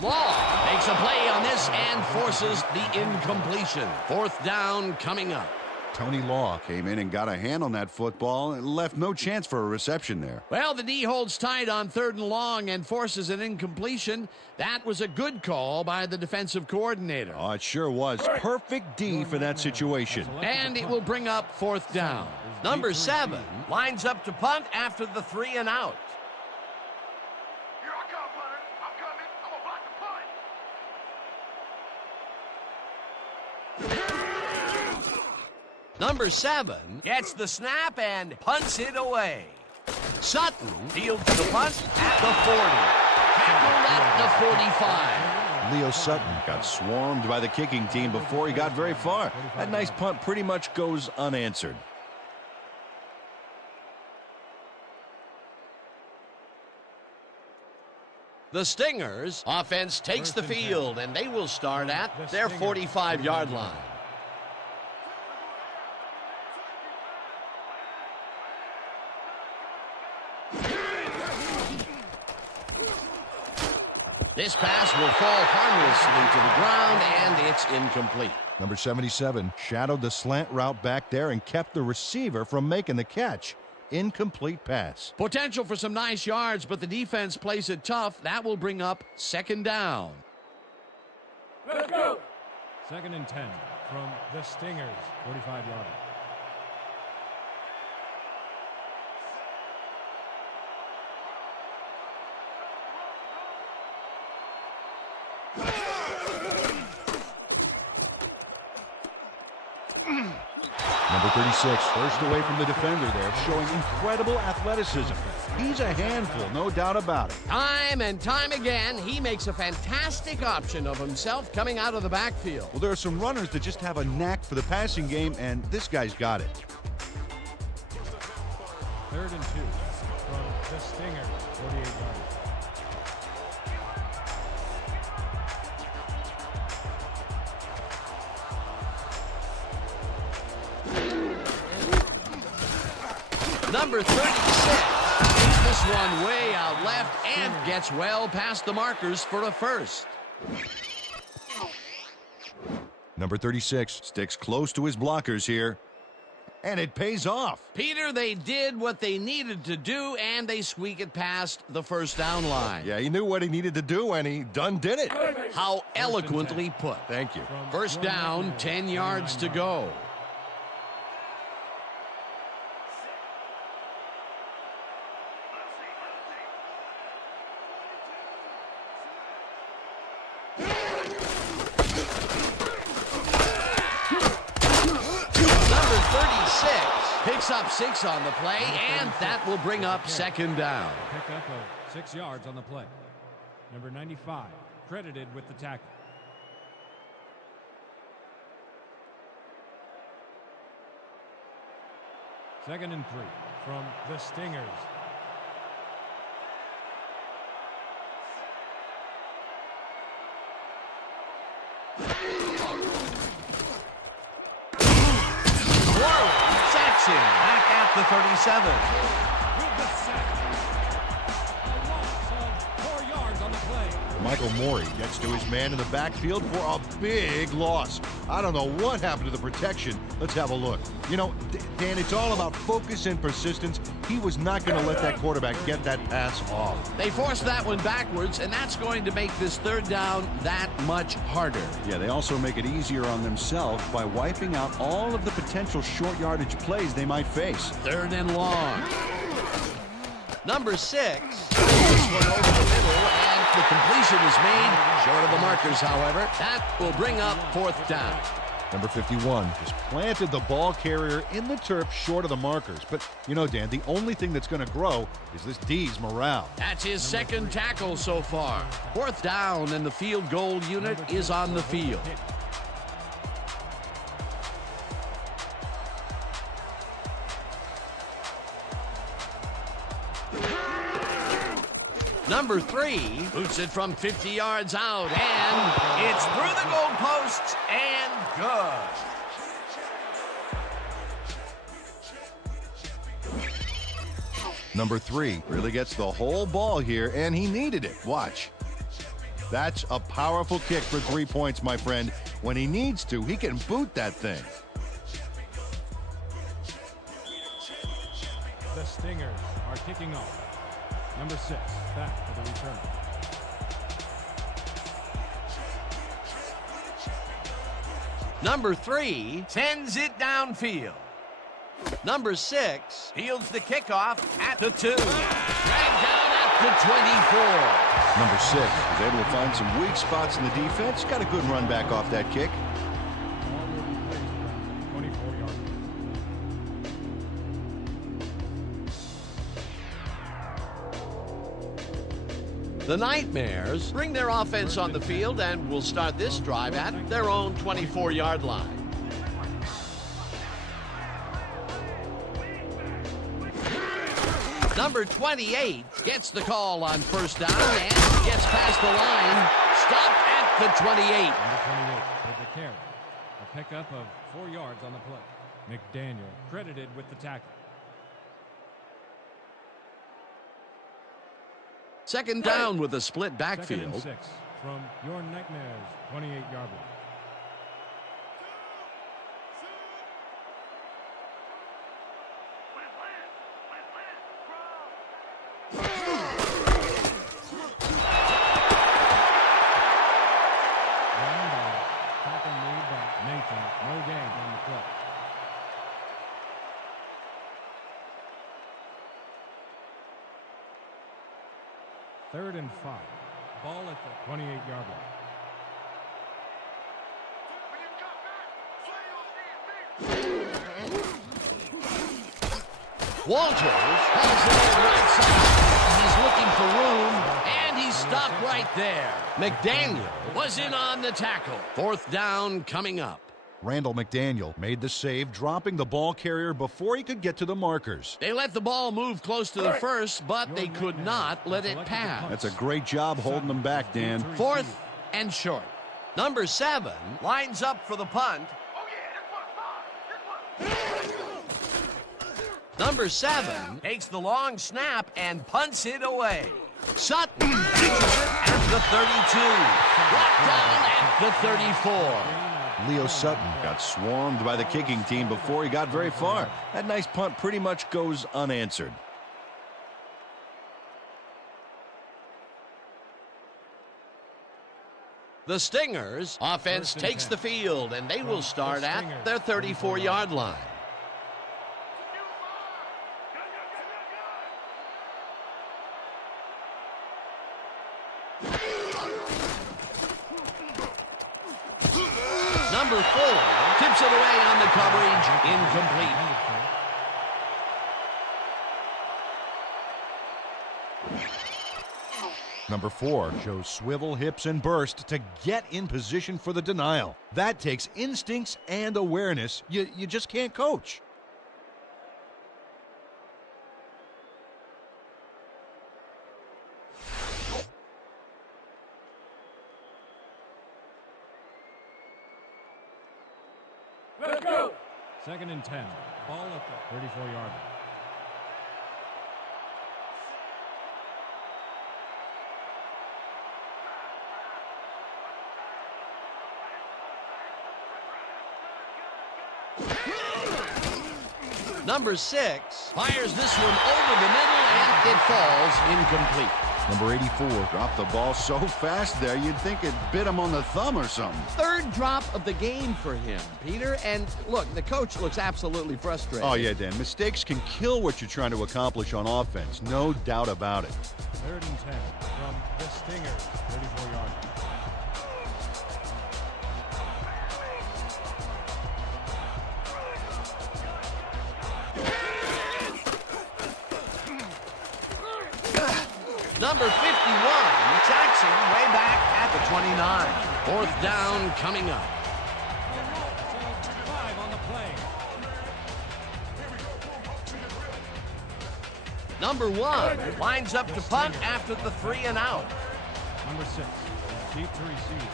Law makes a play on this and forces the incompletion. 4th down coming up. Tony Law came in and got a hand on that football and left no chance for a reception there. Well, the D holds tight on 3rd and long and forces an incompletion. That was a good call by the defensive coordinator. Oh, it sure was. Perfect D for that situation. And it will bring up 4th down. Number 7 lines up to punt after the 3 and out. Here I come, punter. I'm coming. I'm about to punt. Number 7 gets the snap and punts it away. Sutton fields the punt at the 40. Tackled at the 45. Leo Sutton got swarmed by the kicking team before he got very far. That nice punt pretty much goes unanswered. The Stingers offense takes the field, and they will start at their 45-yard line. This pass will fall harmlessly to the ground, and it's incomplete. Number 77 shadowed the slant route back there and kept the receiver from making the catch. Incomplete pass. Potential for some nice yards, but the defense plays it tough. That will bring up 2nd down. Let's go. 2nd and 10 from the Stingers 45-yard line. Number 36, first away from the defender there, showing incredible athleticism. He's a handful, no doubt about it. Time and time again, he makes a fantastic option of himself coming out of the backfield. Well, there are some runners that just have a knack for the passing game, and this guy's got it. 3rd and 2 from the Stingers 48-yard line. Number 36 takes this one way out left and gets well past the markers for a first. Number 36 sticks close to his blockers here, and it pays off. Peter, they did what they needed to do, and they squeak it past the 1st down line. Yeah, he knew what he needed to do, and he done did it. How eloquently put. Thank you. 1st down, 10 yards to go. Picks up 6 on the play, and that will bring up 2nd down. Pick up of 6 yards on the play. Number 95 credited with the tackle. Second and 3 from the Stingers. Back at the 37. With the sack. A loss of 4 yards on the play. Michael Morey gets to his man in the backfield for a big loss. I don't know what happened to the protection. Let's have a look. You know, Dan, it's all about focus and persistence. He was not going to let that quarterback get that pass off. They forced that one backwards, and that's going to make this 3rd down that much harder. Yeah, they also make it easier on themselves by wiping out all of the potential short yardage plays they might face. 3rd and long. Number 6. This one over the middle, and the completion is made. Short of the markers, however. That will bring up 4th down. Number 51 just planted the ball carrier in the turf short of the markers. But, you know, Dan, the only thing that's going to grow is this D's morale. That's his second tackle so far. Fourth down, and the field goal unit is on the field. Number 3 boots it from 50 yards out, and it's through the goalposts and good. Number 3 really gets the whole ball here, and he needed it. Watch. That's a powerful kick for 3 points, my friend. When he needs to, he can boot that thing. The Stingers are kicking off. Number 6, back for the return. Number 3 sends it downfield. Number 6 fields the kickoff at the 2. Dragged down at the 24. Number 6 was able to find some weak spots in the defense. Got a good run back off that kick. Ball will be placed around the 24-yard line. The Nightmares bring their offense on the field and will start this drive at their own 24-yard line. Number 28 gets the call on first down and gets past the line. Stopped at the 28. Number 28 with the carry. A pickup of 4 yards on the play. McDaniel credited with the tackle. Second down with a split Second backfield. and 6 from your Nightmares' 28-yard line. Tackle made by Nathan. No gain on the play. Third and 5. Ball at the 28-yard line. Walters hauls it in right side. He's looking for room, and he's stopped right there. McDaniel was in on the tackle. Fourth down coming up. Randall McDaniel made the save, dropping the ball carrier before he could get to the markers. They let the ball move close to the first, but they could not let it pass. That's a great job holding them back, Dan. Fourth and short. Number 7 lines up for the punt. Number 7 takes the long snap and punts it away. Sutton reaches it at the 32. Brought down at the 34. Leo Sutton got swarmed by the kicking team before he got very far. That nice punt pretty much goes unanswered. The Stingers offense takes the field, and they will start at their 34-yard line. Number 4 tips it away on the coverage, incomplete. Number 4 shows swivel, hips, and burst to get in position for the denial. That takes instincts and awareness you just can't coach. Let's go. Second and 10. Ball at the 34-yard line. Number 6 fires this one over the middle, and it falls incomplete. Number 84 dropped the ball so fast there you'd think it bit him on the thumb or something. Third drop of the game for him, Peter. And look, the coach looks absolutely frustrated. Oh, yeah, Dan. Mistakes can kill what you're trying to accomplish on offense. No doubt about it. Third and 10 from the Stingers, 34-yard line. Number 51, Jackson, way back at the 29. Fourth down coming up. 5 on the play. Number 1 lines up to punt after the 3 and out. Number 6, deep to receive.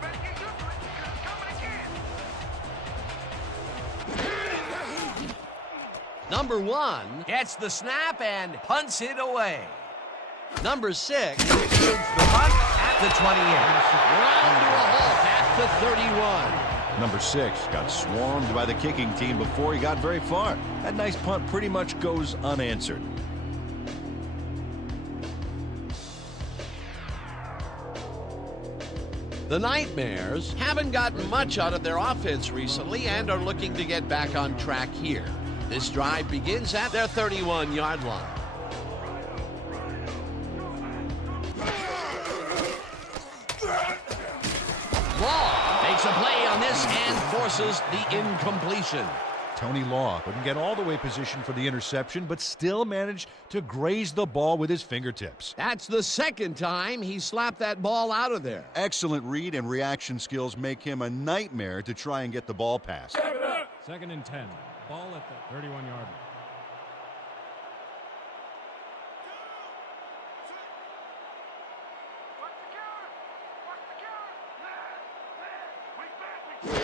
Better get used to it, because it's coming again. Number 1 gets the snap and punts it away. Number 6 fields the punt at the 28. Ground to a halt at the 31. Number 6 got swarmed by the kicking team before he got very far. That nice punt pretty much goes unanswered. The Nightmares haven't gotten much out of their offense recently and are looking to get back on track here. This drive begins at their 31-yard line. Law makes a play on this and forces the incompletion. Tony Law couldn't get all the way positioned for the interception, but still managed to graze the ball with his fingertips. That's the second time he slapped that ball out of there. Excellent read and reaction skills make him a nightmare to try and get the ball past. 2nd and 10. Ball at the 31-yard line. What's the counter? What's the counter?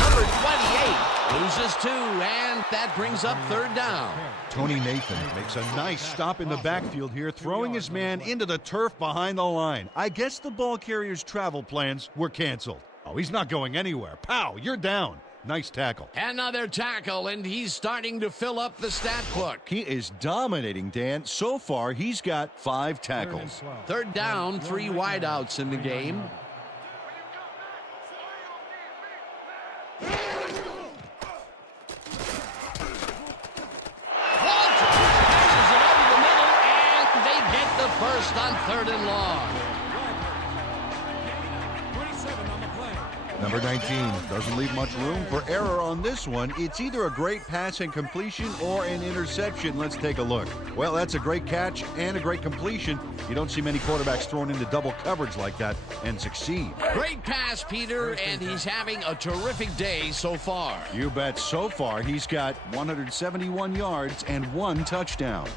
Number 28 loses 2, and that brings up 3rd down. Tony Nathan makes a nice stop in the backfield here, throwing his man into the turf behind the line. I guess the ball carrier's travel plans were canceled. Oh, he's not going anywhere. Pow, you're down. Nice tackle. Another tackle, and he's starting to fill up the stat book. He is dominating, Dan. So far, he's got 5 tackles. 3rd down, 3 wideouts in the game. Walter passes it over the middle, and they get the first on 3rd and long. 27 on the play. Number 19 doesn't leave much room for error on this one. It's either a great pass and completion or an interception. Let's take a look. Well, that's a great catch and a great completion. You don't see many quarterbacks thrown into double coverage like that and succeed. Great pass, Peter, and he's having a terrific day so far. You bet. So far, he's got 171 yards and 1 touchdown.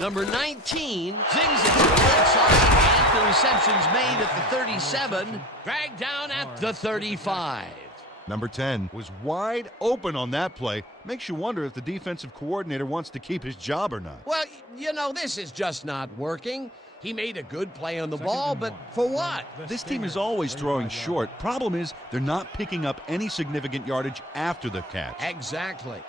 Number 19 zings it to the right side, and the reception's made at the 37, dragged down at the 35. Number 10 was wide open on that play. Makes you wonder if the defensive coordinator wants to keep his job or not. Well, you know, this is just not working. He made a good play on the ball, but for what? This team is always throwing short. Problem is, they're not picking up any significant yardage after the catch. Exactly.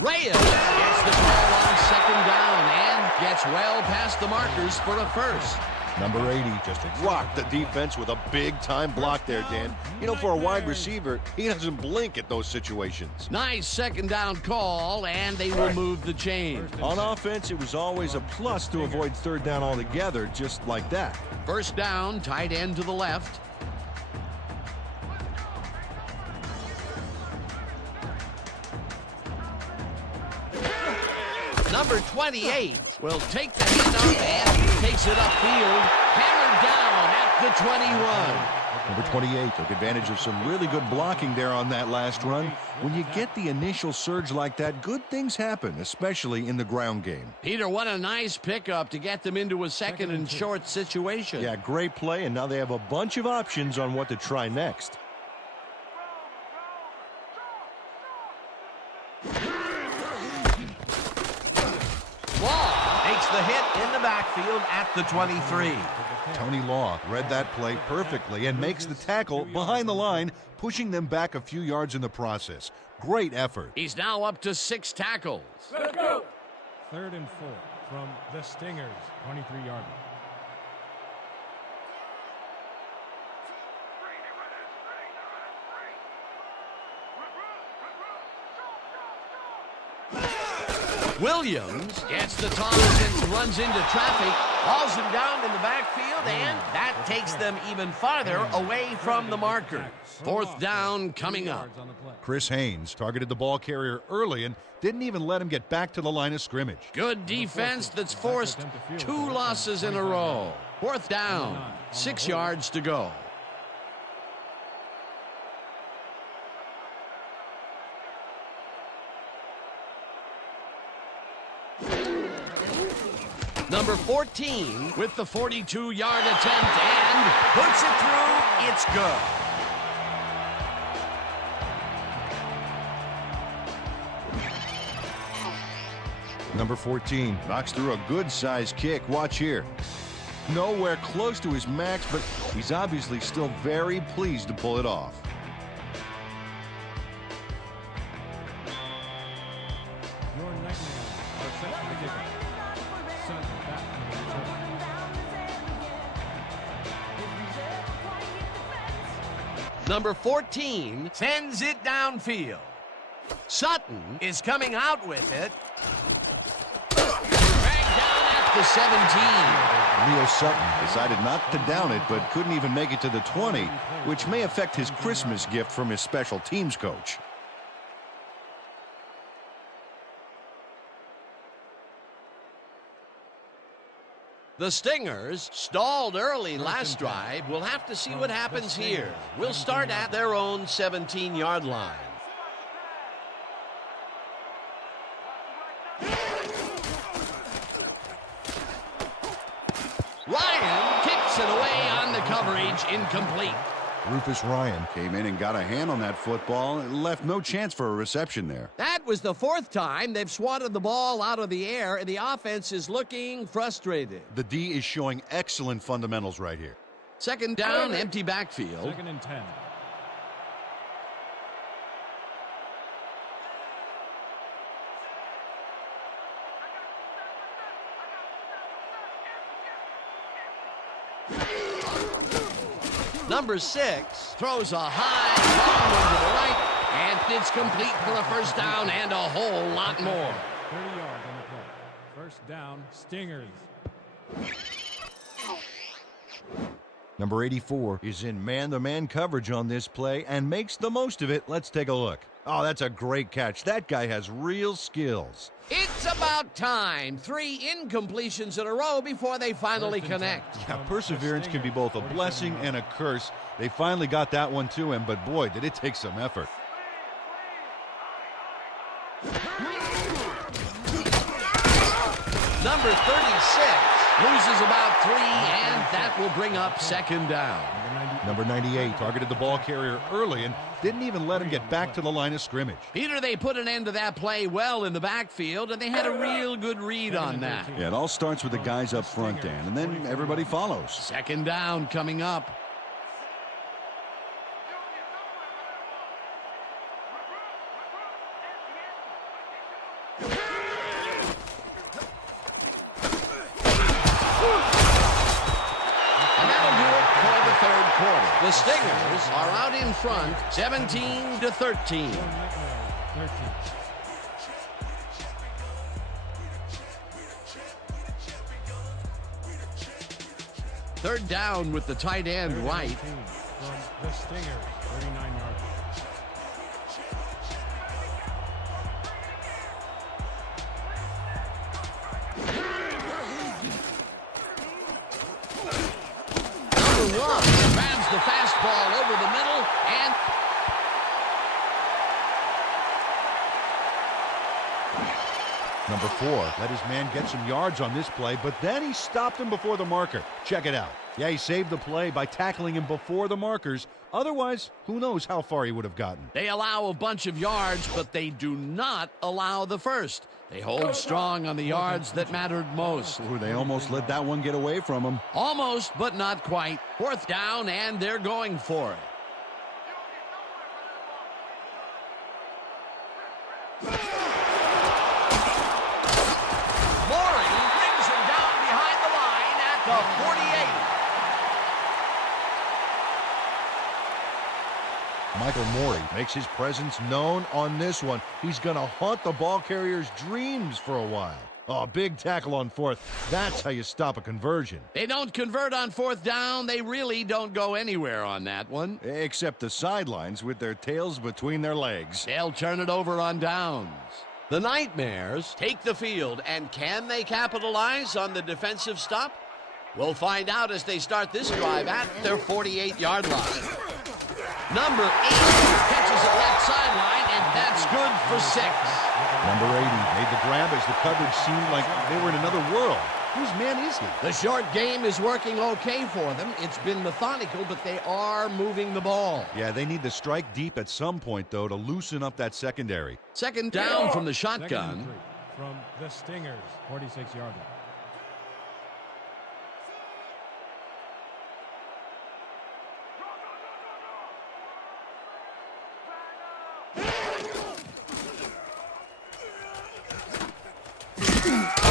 Reyes gets the ball on 2nd down and gets well past the markers for a first. Number 80 just rocked the defense with a big-time block there, Dan. You know, for a wide receiver, he doesn't blink at those situations. Nice 2nd down call, and they will move the chain. On offense, it was always a plus to avoid 3rd down altogether, just like that. 1st down, tight end to the left. Number 28 will take the handoff and takes it upfield. Hammered down at the 21. Number 28 took advantage of some really good blocking there on that last run. When you get the initial surge like that, good things happen, especially in the ground game. Peter, what a nice pickup to get them into a 2nd and short situation. Yeah, great play, and now they have a bunch of options on what to try next. Law makes the hit in the backfield at the 23. Tony Law read that play perfectly and makes the tackle behind the line, pushing them back a few yards in the process. Great effort. He's now up to 6 tackles. Let's go. 3rd and 4 from the Stingers, 23-yard line. Williams gets the toss and runs into traffic, hauls him down in the backfield, and that takes them even farther away from the marker. Fourth down coming up. Chris Haynes targeted the ball carrier early and didn't even let him get back to the line of scrimmage. Good defense that's forced 2 losses in a row. Fourth down, 6 yards to go. Number 14 with the 42-yard attempt and puts it through. It's good. Number 14 knocks through a good-sized kick. Watch here. Nowhere close to his max, but he's obviously still very pleased to pull it off. Your nightmares are set to begin. Send back to the return. Number 14 sends it downfield. Sutton is coming out with it. Dragged down at the 17. Leo Sutton decided not to down it, but couldn't even make it to the 20, which may affect his Christmas gift from his special teams coach. The Stingers stalled early last drive. We'll have to see what happens here. We'll start at their own 17-yard line. Ryan kicks it away on the coverage, incomplete. Rufus Ryan came in and got a hand on that football and left no chance for a reception there. That was the 4th time they've swatted the ball out of the air, and the offense is looking frustrated. The D is showing excellent fundamentals right here. Second down, empty backfield. 2nd and 10. Number 6 throws a high, long one to the right, and it's complete for a first down and a whole lot more. 30 yards on the play. First down, Stingers. Number 84 is in man-to-man coverage on this play and makes the most of it. Let's take a look. Oh, that's a great catch. That guy has real skills. It's about time. 3 incompletions in a row before they finally connect. Yeah, perseverance can be both a blessing and a curse. They finally got that one to him, but boy, did it take some effort. Number 36 loses about 3, and that will bring up second down. Number 98 targeted the ball carrier early and didn't even let him get back to the line of scrimmage. Peter, they put an end to that play well in the backfield, and they had a real good read on that. Yeah, it all starts with the guys up front, Dan, and then everybody follows. Second down coming up. The Stingers are out in front, 17-13. Third down with the tight end right. From the Stingers, 39 yards. Number 1 grabs the fastball over the middle, and Number 4 let his man get some yards on this play, but then he stopped him before the marker. Check it out. Yeah, he saved the play by tackling him before the markers. Otherwise, who knows how far he would have gotten. they allow a bunch of yards, but they do not allow the first. They hold strong on the yards that mattered most. Ooh, they almost let that one get away from him. Almost, but not quite. Fourth down, and they're going for it. Mooring brings him down behind the line at the 48. Michael Morey makes his presence known on this one. He's going to haunt the ball carrier's dreams for a while. Oh, big tackle on fourth. That's how you stop a conversion. They don't convert on fourth down. They really don't go anywhere on that one. Except the sidelines with their tails between their legs. They'll turn it over on downs. The Nightmares take the field, and can they capitalize on the defensive stop? We'll find out as they start this drive at their 48-yard line. Number 8 catches it left sideline, and that's good for 6. Number 80 made the grab as the coverage seemed like they were in another world. Whose man is he? The short game is working okay for them. It's been methodical, but they are moving the ball. Yeah, they need to strike deep at some point, though, to loosen up that secondary. Second down from the Second and shotgun. 3 from the Stingers, 46-yard line.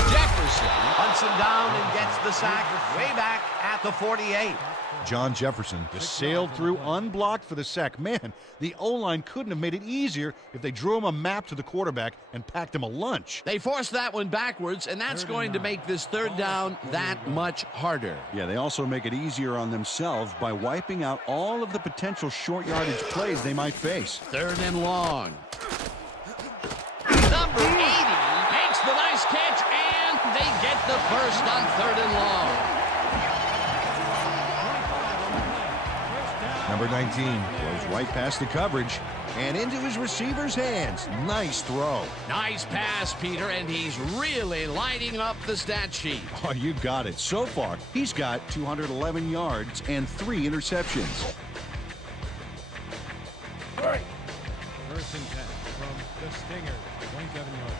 Jefferson hunts him down and gets the sack way back at the 48. John Jefferson just sailed through unblocked for the sack. Man, the O-line couldn't have made it easier if they drew him a map to the quarterback and packed him a lunch. They forced that one backwards, and that's going to make this third down that much harder. Yeah, they also make it easier on themselves by wiping out all of the potential short yardage plays they might face. Third and long. Number 80 makes the nice catch, and they get the first on third and long. Number 19 goes right past the coverage and into his receiver's hands. Nice throw. Nice pass, Peter, and he's really lighting up the stat sheet. Oh, you got it. So far, he's got 211 yards and 3 interceptions. First and 10 from the Stingers, 27 yards.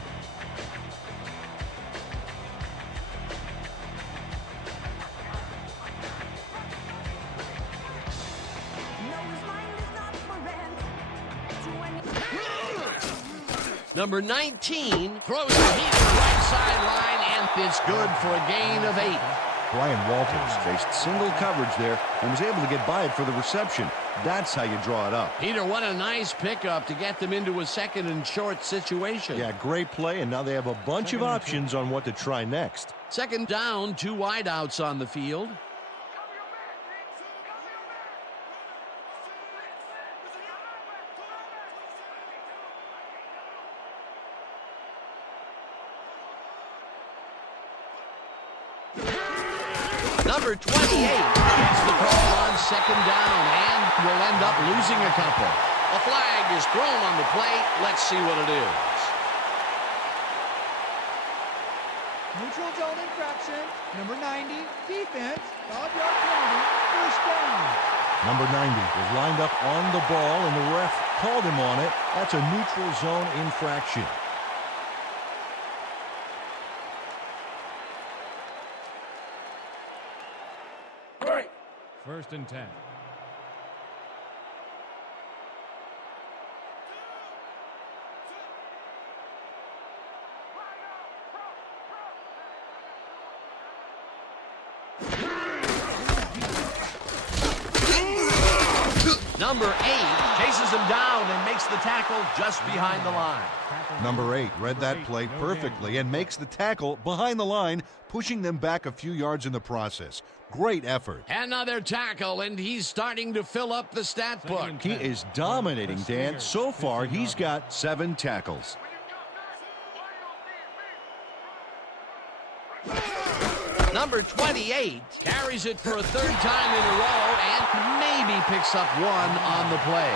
Number 19 throws the heat to the right sideline, and it's good for a gain of 8. Brian Walters faced single coverage there and was able to get by it for the reception. That's how you draw it up. Peter, what a nice pickup to get them into a second and short situation. Yeah, great play, and now they have a bunch of options on what to try next. Second down, 2 wideouts on the field. Number 28 gets the call on second down and will end up losing a couple. A flag is thrown on the play. Let's see what it is. Neutral zone infraction. Number 90, defense. 5-yard penalty. First down. Number 90 was lined up on the ball, and the ref called him on it. That's a neutral zone infraction. First and 10. Number 8 chases him down and makes the tackle just behind the line. Number 8 read that play perfectly and makes the tackle behind the line, pushing them back a few yards in the process. Great effort. Another tackle, and he's starting to fill up the stat book. He is dominating, Dan. So far, he's got 7 tackles. Number 28 carries it for a third time in a row and maybe picks up one on the play.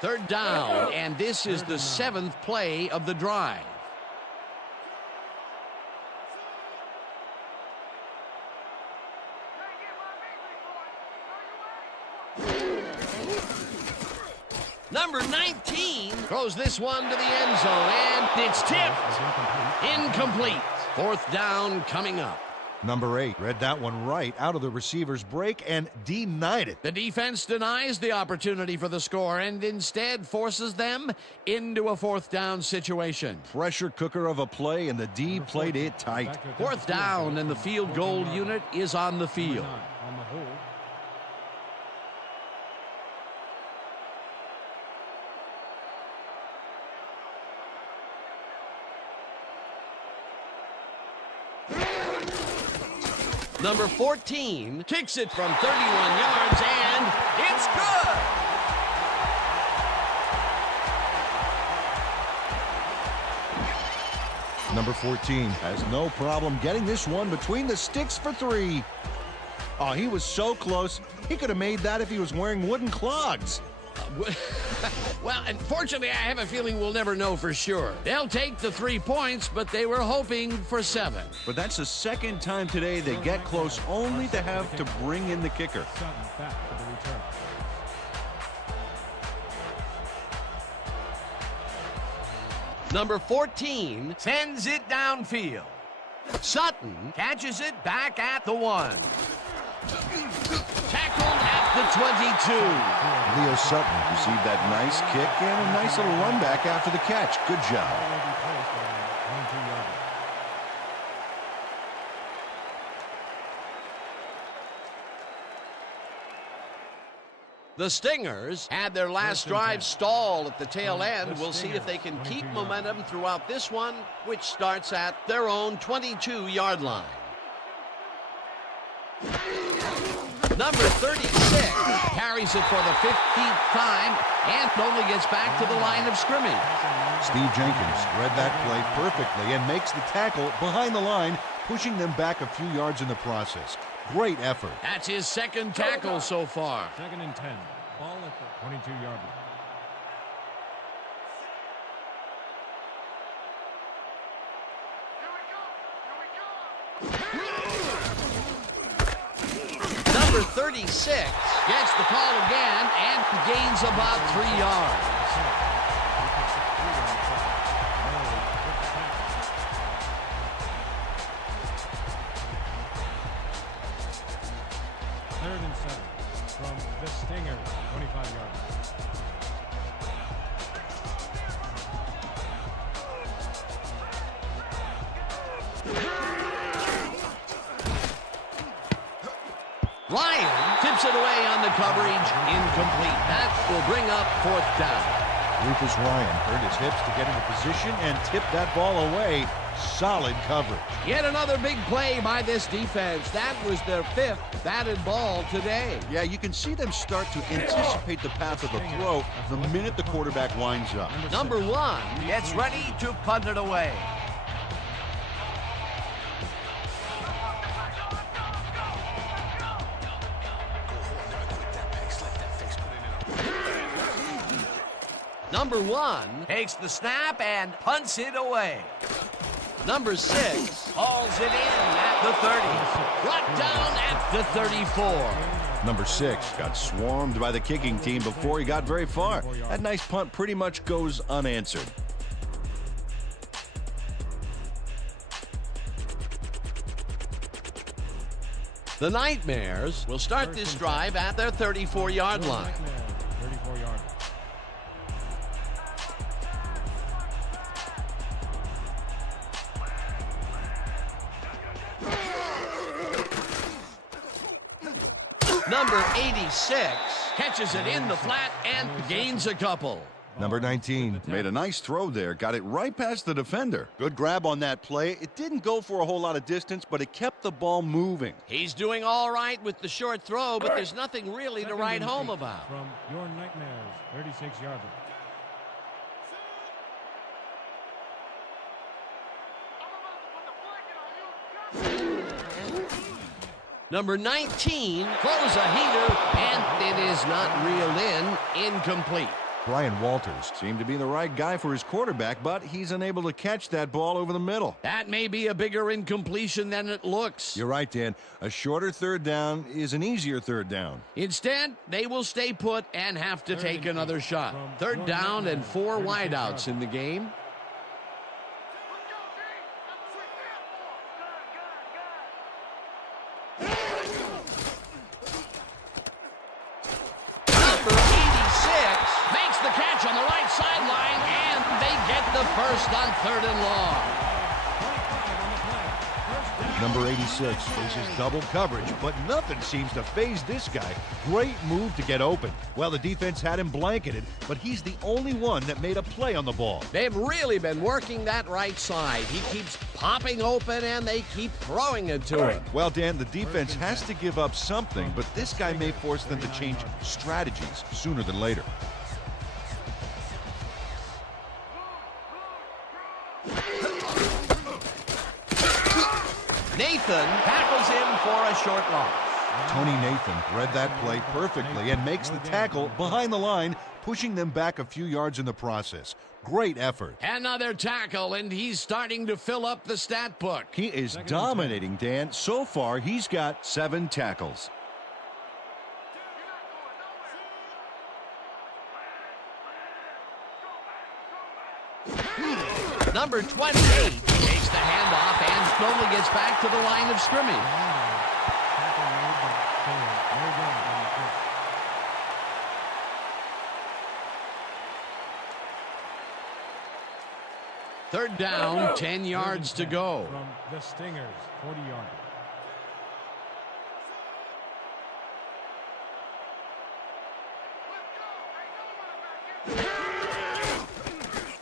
Third down, and this is the 7th play of the drive. Number 19 throws this one to the end zone, and it's tipped. Incomplete. Fourth down coming up. Number 8 read that one right out of the receiver's break and denied it. The defense denies the opportunity for the score and instead forces them into a fourth down situation. Pressure cooker of a play, and the D played it tight. Fourth down, and the field goal unit is on the field. On the hold. Number 14 kicks it from 31 yards, and it's good. Number 14 has no problem getting this one between the sticks for 3. Oh, he was so close. He could have made that if he was wearing wooden clogs. Well, unfortunately, I have a feeling we'll never know for sure. They'll take the 3 points, but they were hoping for 7. But that's the second time today they get close, only to have to bring in the kicker. Sutton back for the return. Number 14 sends it downfield. Sutton catches it back at the 1. Tackled at the 22. Leo Sutton received that nice kick and a nice little run back after the catch. Good job. Already placed on 22-yarder. The Stingers had their last drive stall at the tail end. We'll see if they can keep momentum throughout this one, which starts at their own 22-yard line. Number 36 carries it for the 15th time and only gets back to the line of scrimmage. Steve Jenkins read that play perfectly and makes the tackle behind the line, pushing them back a few yards in the process. Great effort. That's his second tackle so far. 2nd and 10. Ball at the 22-yard line. Number 36 gets the call again and gains about 3 yards. Third and 7 from the Stingers, 25 yards. Ryan tips it away on the coverage, incomplete. That will bring up 4th down. Rufus Ryan hurt his hips to get into position and tip that ball away. Solid coverage. Yet another big play by this defense. That was their 5th batted ball today. Yeah, you can see them start to anticipate the path of the throw the minute the quarterback winds up. Number 1 gets ready to punt it away. Number 1 takes the snap and punts it away. Number 6 hauls it in at the 30. Brought down at the 34. Number 6 got swarmed by the kicking team before he got very far. That nice punt pretty much goes unanswered. The Nightmares will start this drive at their 34-yard line. 34-yard. Number 86 catches it in the flat and gains a couple. Number 19 made a nice throw there, got it right past the defender. Good grab on that play. It didn't go for a whole lot of distance, but it kept the ball moving. He's doing all right with the short throw, but there's nothing really to write home about. From your Nightmares, 36-yard line. Number 19 throws a heater, and it is not reeled in. Incomplete. Brian Walters seemed to be the right guy for his quarterback, but he's unable to catch that ball over the middle. That may be a bigger incompletion than it looks. You're right, Dan. A shorter third down is an easier third down. Instead, they will stay put and have to take another shot. Third down and 4 wideouts in the game. Number 86 makes the catch on the right sideline, and they get the first on 3rd and long. Number 86 faces double coverage, but nothing seems to faze this guy. Great move to get open. Well, the defense had him blanketed, but he's the only one that made a play on the ball. They've really been working that right side. He keeps popping open, and they keep throwing it to him. Well, Dan, the defense has to give up something, but this guy may force them to change strategies sooner than later. Nathan tackles him for a short loss. Tony Nathan read that play perfectly and makes the tackle behind the line, pushing them back a few yards in the process. Great effort. Another tackle, and he's starting to fill up the stat book. He is dominating, Dan. So far, he's got 7 tackles. Number 28 takes the handoff and slowly gets back to the line of scrimmage. Third down, 10 yards to go. From the Stingers, 40-yard.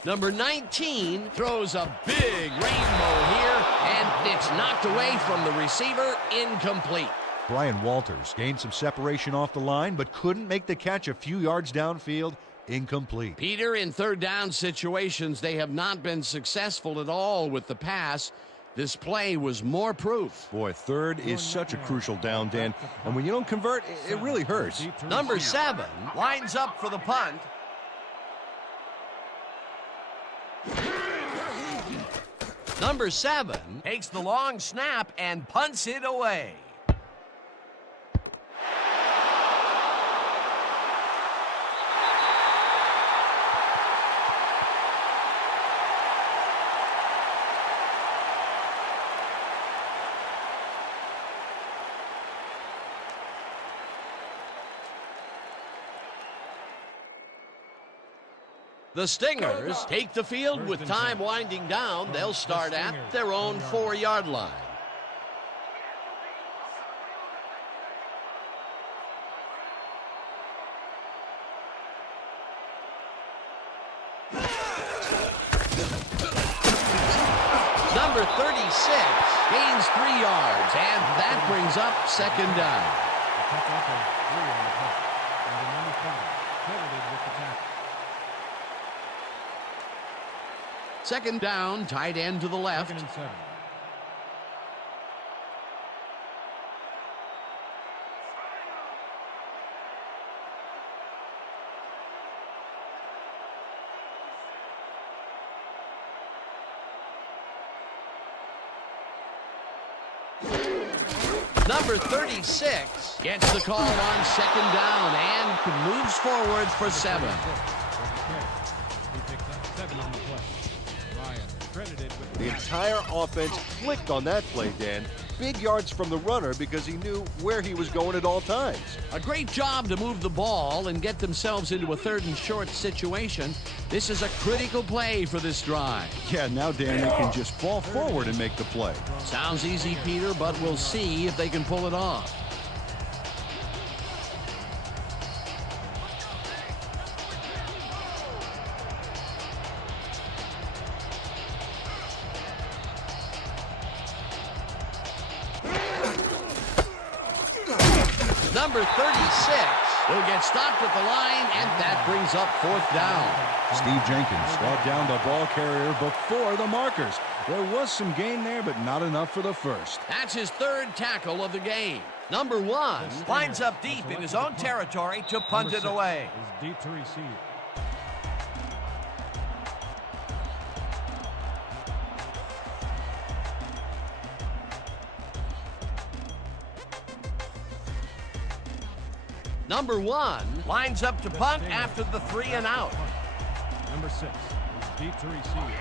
Number 19 throws a big rainbow here, and it's knocked away from the receiver, incomplete. Brian Walters gained some separation off the line, but couldn't make the catch a few yards downfield. Incomplete. Peter, in third down situations, they have not been successful at all with the pass. This play was more proof. Boy, third is such a crucial down, Dan, and when you don't convert, it really hurts. Number 7 lines up for the punt. Number 7 takes the long snap and punts it away. The Stingers take the field with time winding down. They'll start at their own 4-yard line. Number 36 gains 3 yards, and that brings up 2nd down. Second down, tight end to the left. 2nd and 7. Number 36 gets the call on 2nd down and moves forward for 7. He picks up 7 on the play. Ryan credited with The entire offense clicked on that play, Dan. Big yards from the runner because he knew where he was going at all times. A great job to move the ball and get themselves into a 3rd and short situation. This is a critical play for this drive. Yeah, now, Dan, they can just fall forward and make the play. Sounds easy, Peter, but we'll see if they can pull it off. Number 36 will get stopped at the line, and that brings up 4th down. Steve Jenkins brought down the ball carrier before the markers. There was some gain there, but not enough for the first. That's his 3rd tackle of the game. Number 1 lines up deep in his own territory to punt it away. Is deep to receive. Number 1 lines up to punt after the 3 and out. Number 6 is deep to receive.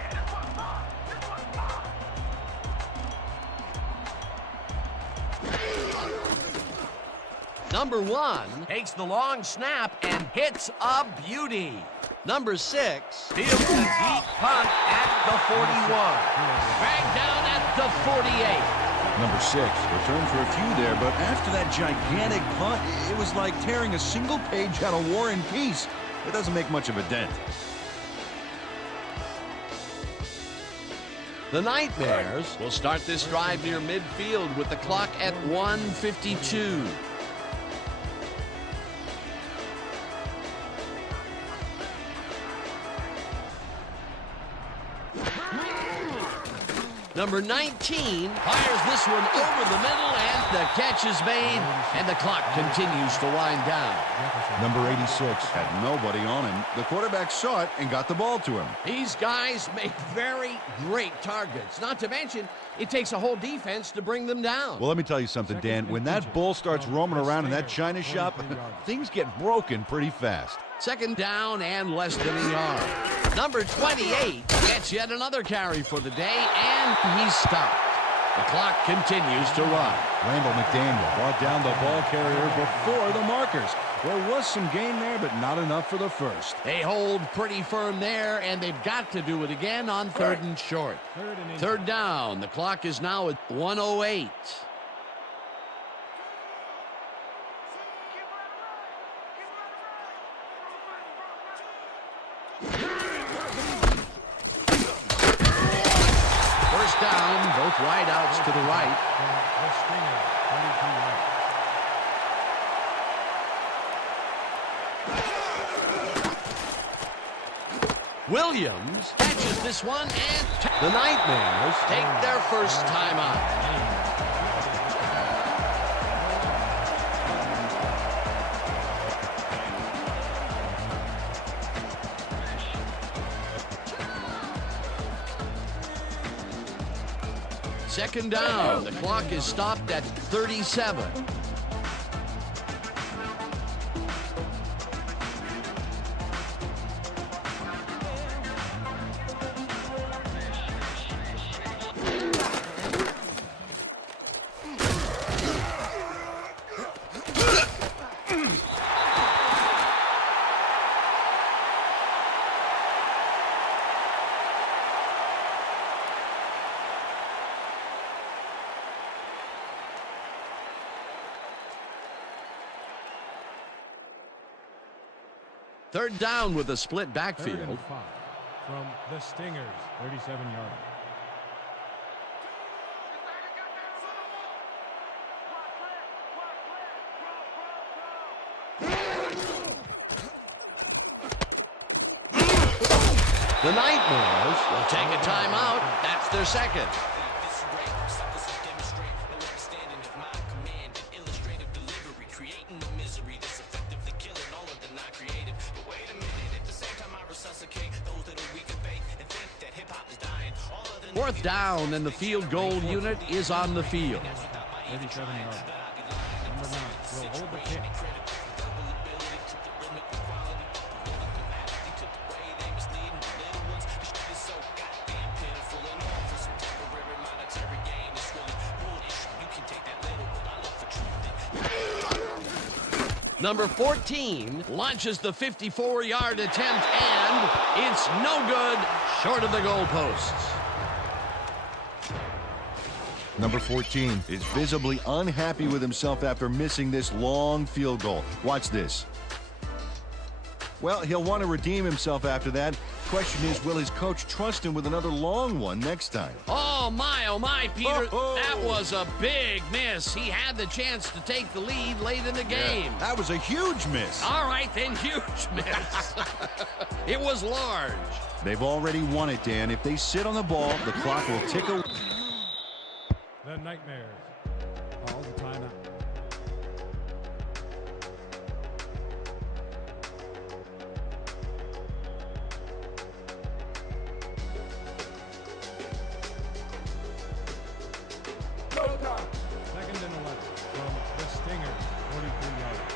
Number 1 takes the long snap and hits a beauty. Number 6 fields a deep punt at the 41. Dragged down at the 48. Number 6 returned for a few there, but after that gigantic punt, it was like tearing a single page out of War and Peace. It doesn't make much of a dent. The Nightmares will start this drive near midfield with the clock at 1:52. Number 19 fires this one over the middle, and the catch is made, and the clock continues to wind down. Number 86 had nobody on him. The quarterback saw it and got the ball to him. These guys make very great targets. Not to mention, it takes a whole defense to bring them down. Well, let me tell you something, Dan. When that bull starts roaming around in that china shop, things get broken pretty fast. Second down and less than a yard. Number 28 gets yet another carry for the day, and he's stopped. The clock continues to run. Randall McDaniel brought down the ball carrier before the markers. There was some gain there, but not enough for the first. They hold pretty firm there, and they've got to do it again on third and short. Third down. The clock is now at 1:08. First down, both wideouts to the right. The Stinger, 32 yards. Williams catches this one, and the Nightmares take their first time out. Second down. The clock is stopped at 37. Third down with a split backfield. 3rd and 5 from the Stingers, 37 yards. The Nightmares will take a timeout. That's their second. Fourth down, and the field goal unit is on the field. 37 yards. Number 9 will hold the kick. Number 14 launches the 54-yard attempt, and it's no good, short of the goalposts. Number 14 is visibly unhappy with himself after missing this long field goal. Watch this. Well, he'll want to redeem himself after that. Question is, will his coach trust him with another long one next time? Oh, my, Peter. Oh. That was a big miss. He had the chance to take the lead late in the game. Yeah, that was a huge miss. All right, then, huge miss. It was large. They've already won it, Dan. If they sit on the ball, the clock will tick away. The Nightmares call the timeout. Second and 11 from the Stingers, 43 yards.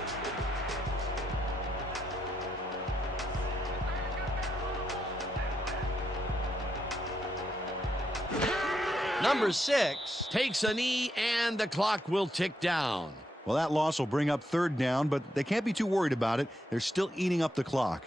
Number 6 takes a knee, and the clock will tick down. Well, that loss will bring up third down, but they can't be too worried about it. They're still eating up the clock.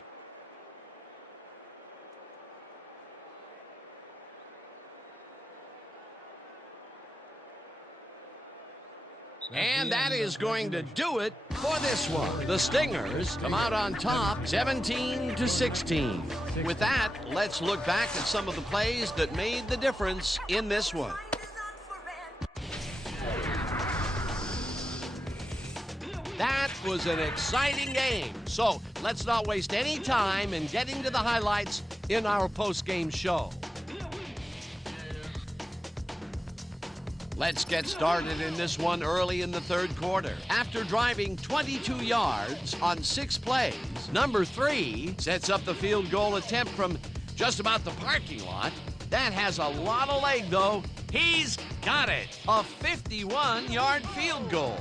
And that is going to do it for this one. The Stingers come out on top 17-16. With that, let's look back at some of the plays that made the difference in this one. That was an exciting game. So let's not waste any time in getting to the highlights in our post-game show. Let's get started in this one early in the third quarter. After driving 22 yards on 6 plays, number 3 sets up the field goal attempt from just about the parking lot. That has a lot of leg, though. He's got it. A 51-yard field goal.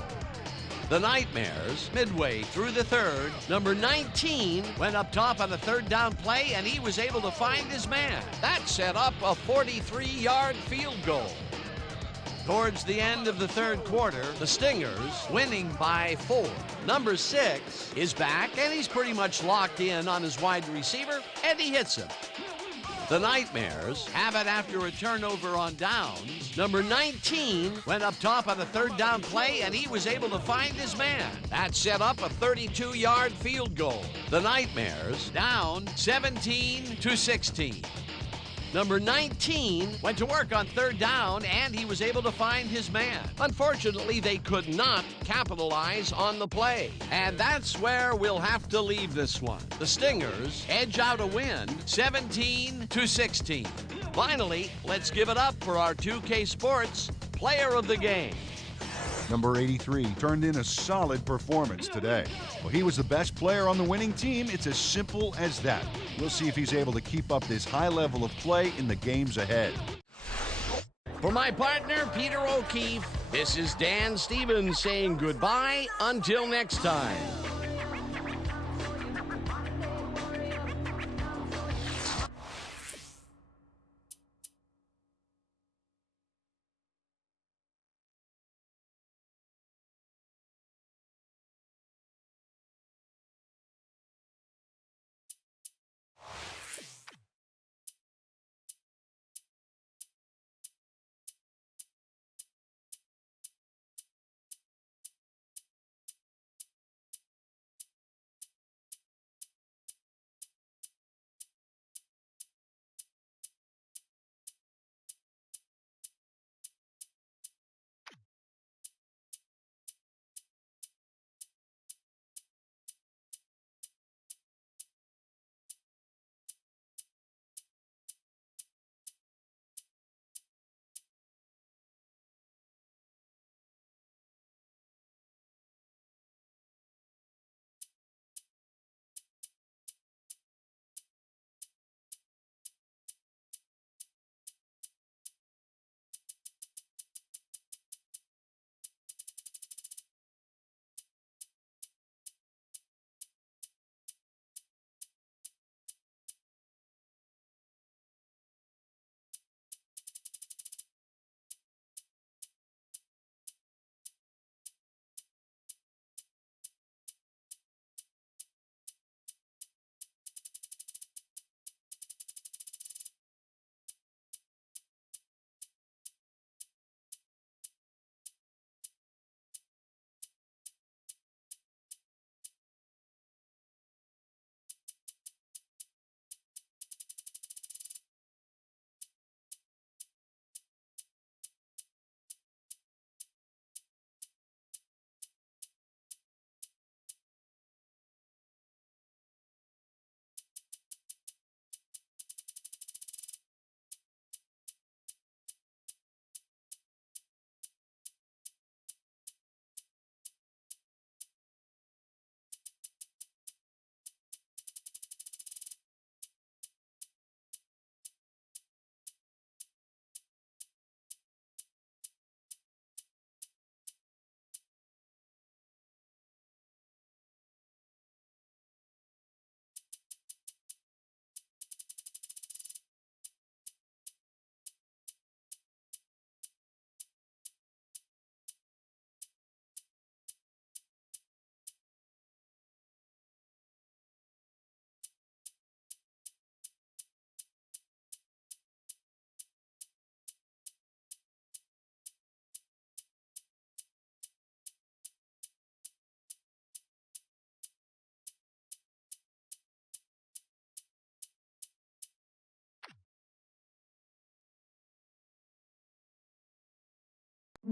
The Nightmares, midway through the third, number 19 went up top on a third down play, and he was able to find his man. That set up a 43-yard field goal. Towards the end of the third quarter, the Stingers winning by 4. Number 6 is back, and he's pretty much locked in on his wide receiver, and he hits him. The Nightmares have it after a turnover on downs. Number 19 went up top on a third down play, and he was able to find his man. That set up a 32-yard field goal. The Nightmares down 17-16. Number 19 went to work on third down, and he was able to find his man. Unfortunately, they could not capitalize on the play. And that's where we'll have to leave this one. The Stingers edge out a win, 17-16. Finally, let's give it up for our 2K Sports Player of the Game. Number 83 turned in a solid performance today. Well, he was the best player on the winning team. It's as simple as that. We'll see if he's able to keep up this high level of play in the games ahead. For my partner, Peter O'Keefe, this is Dan Stevens saying goodbye until next time.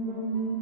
Thank you.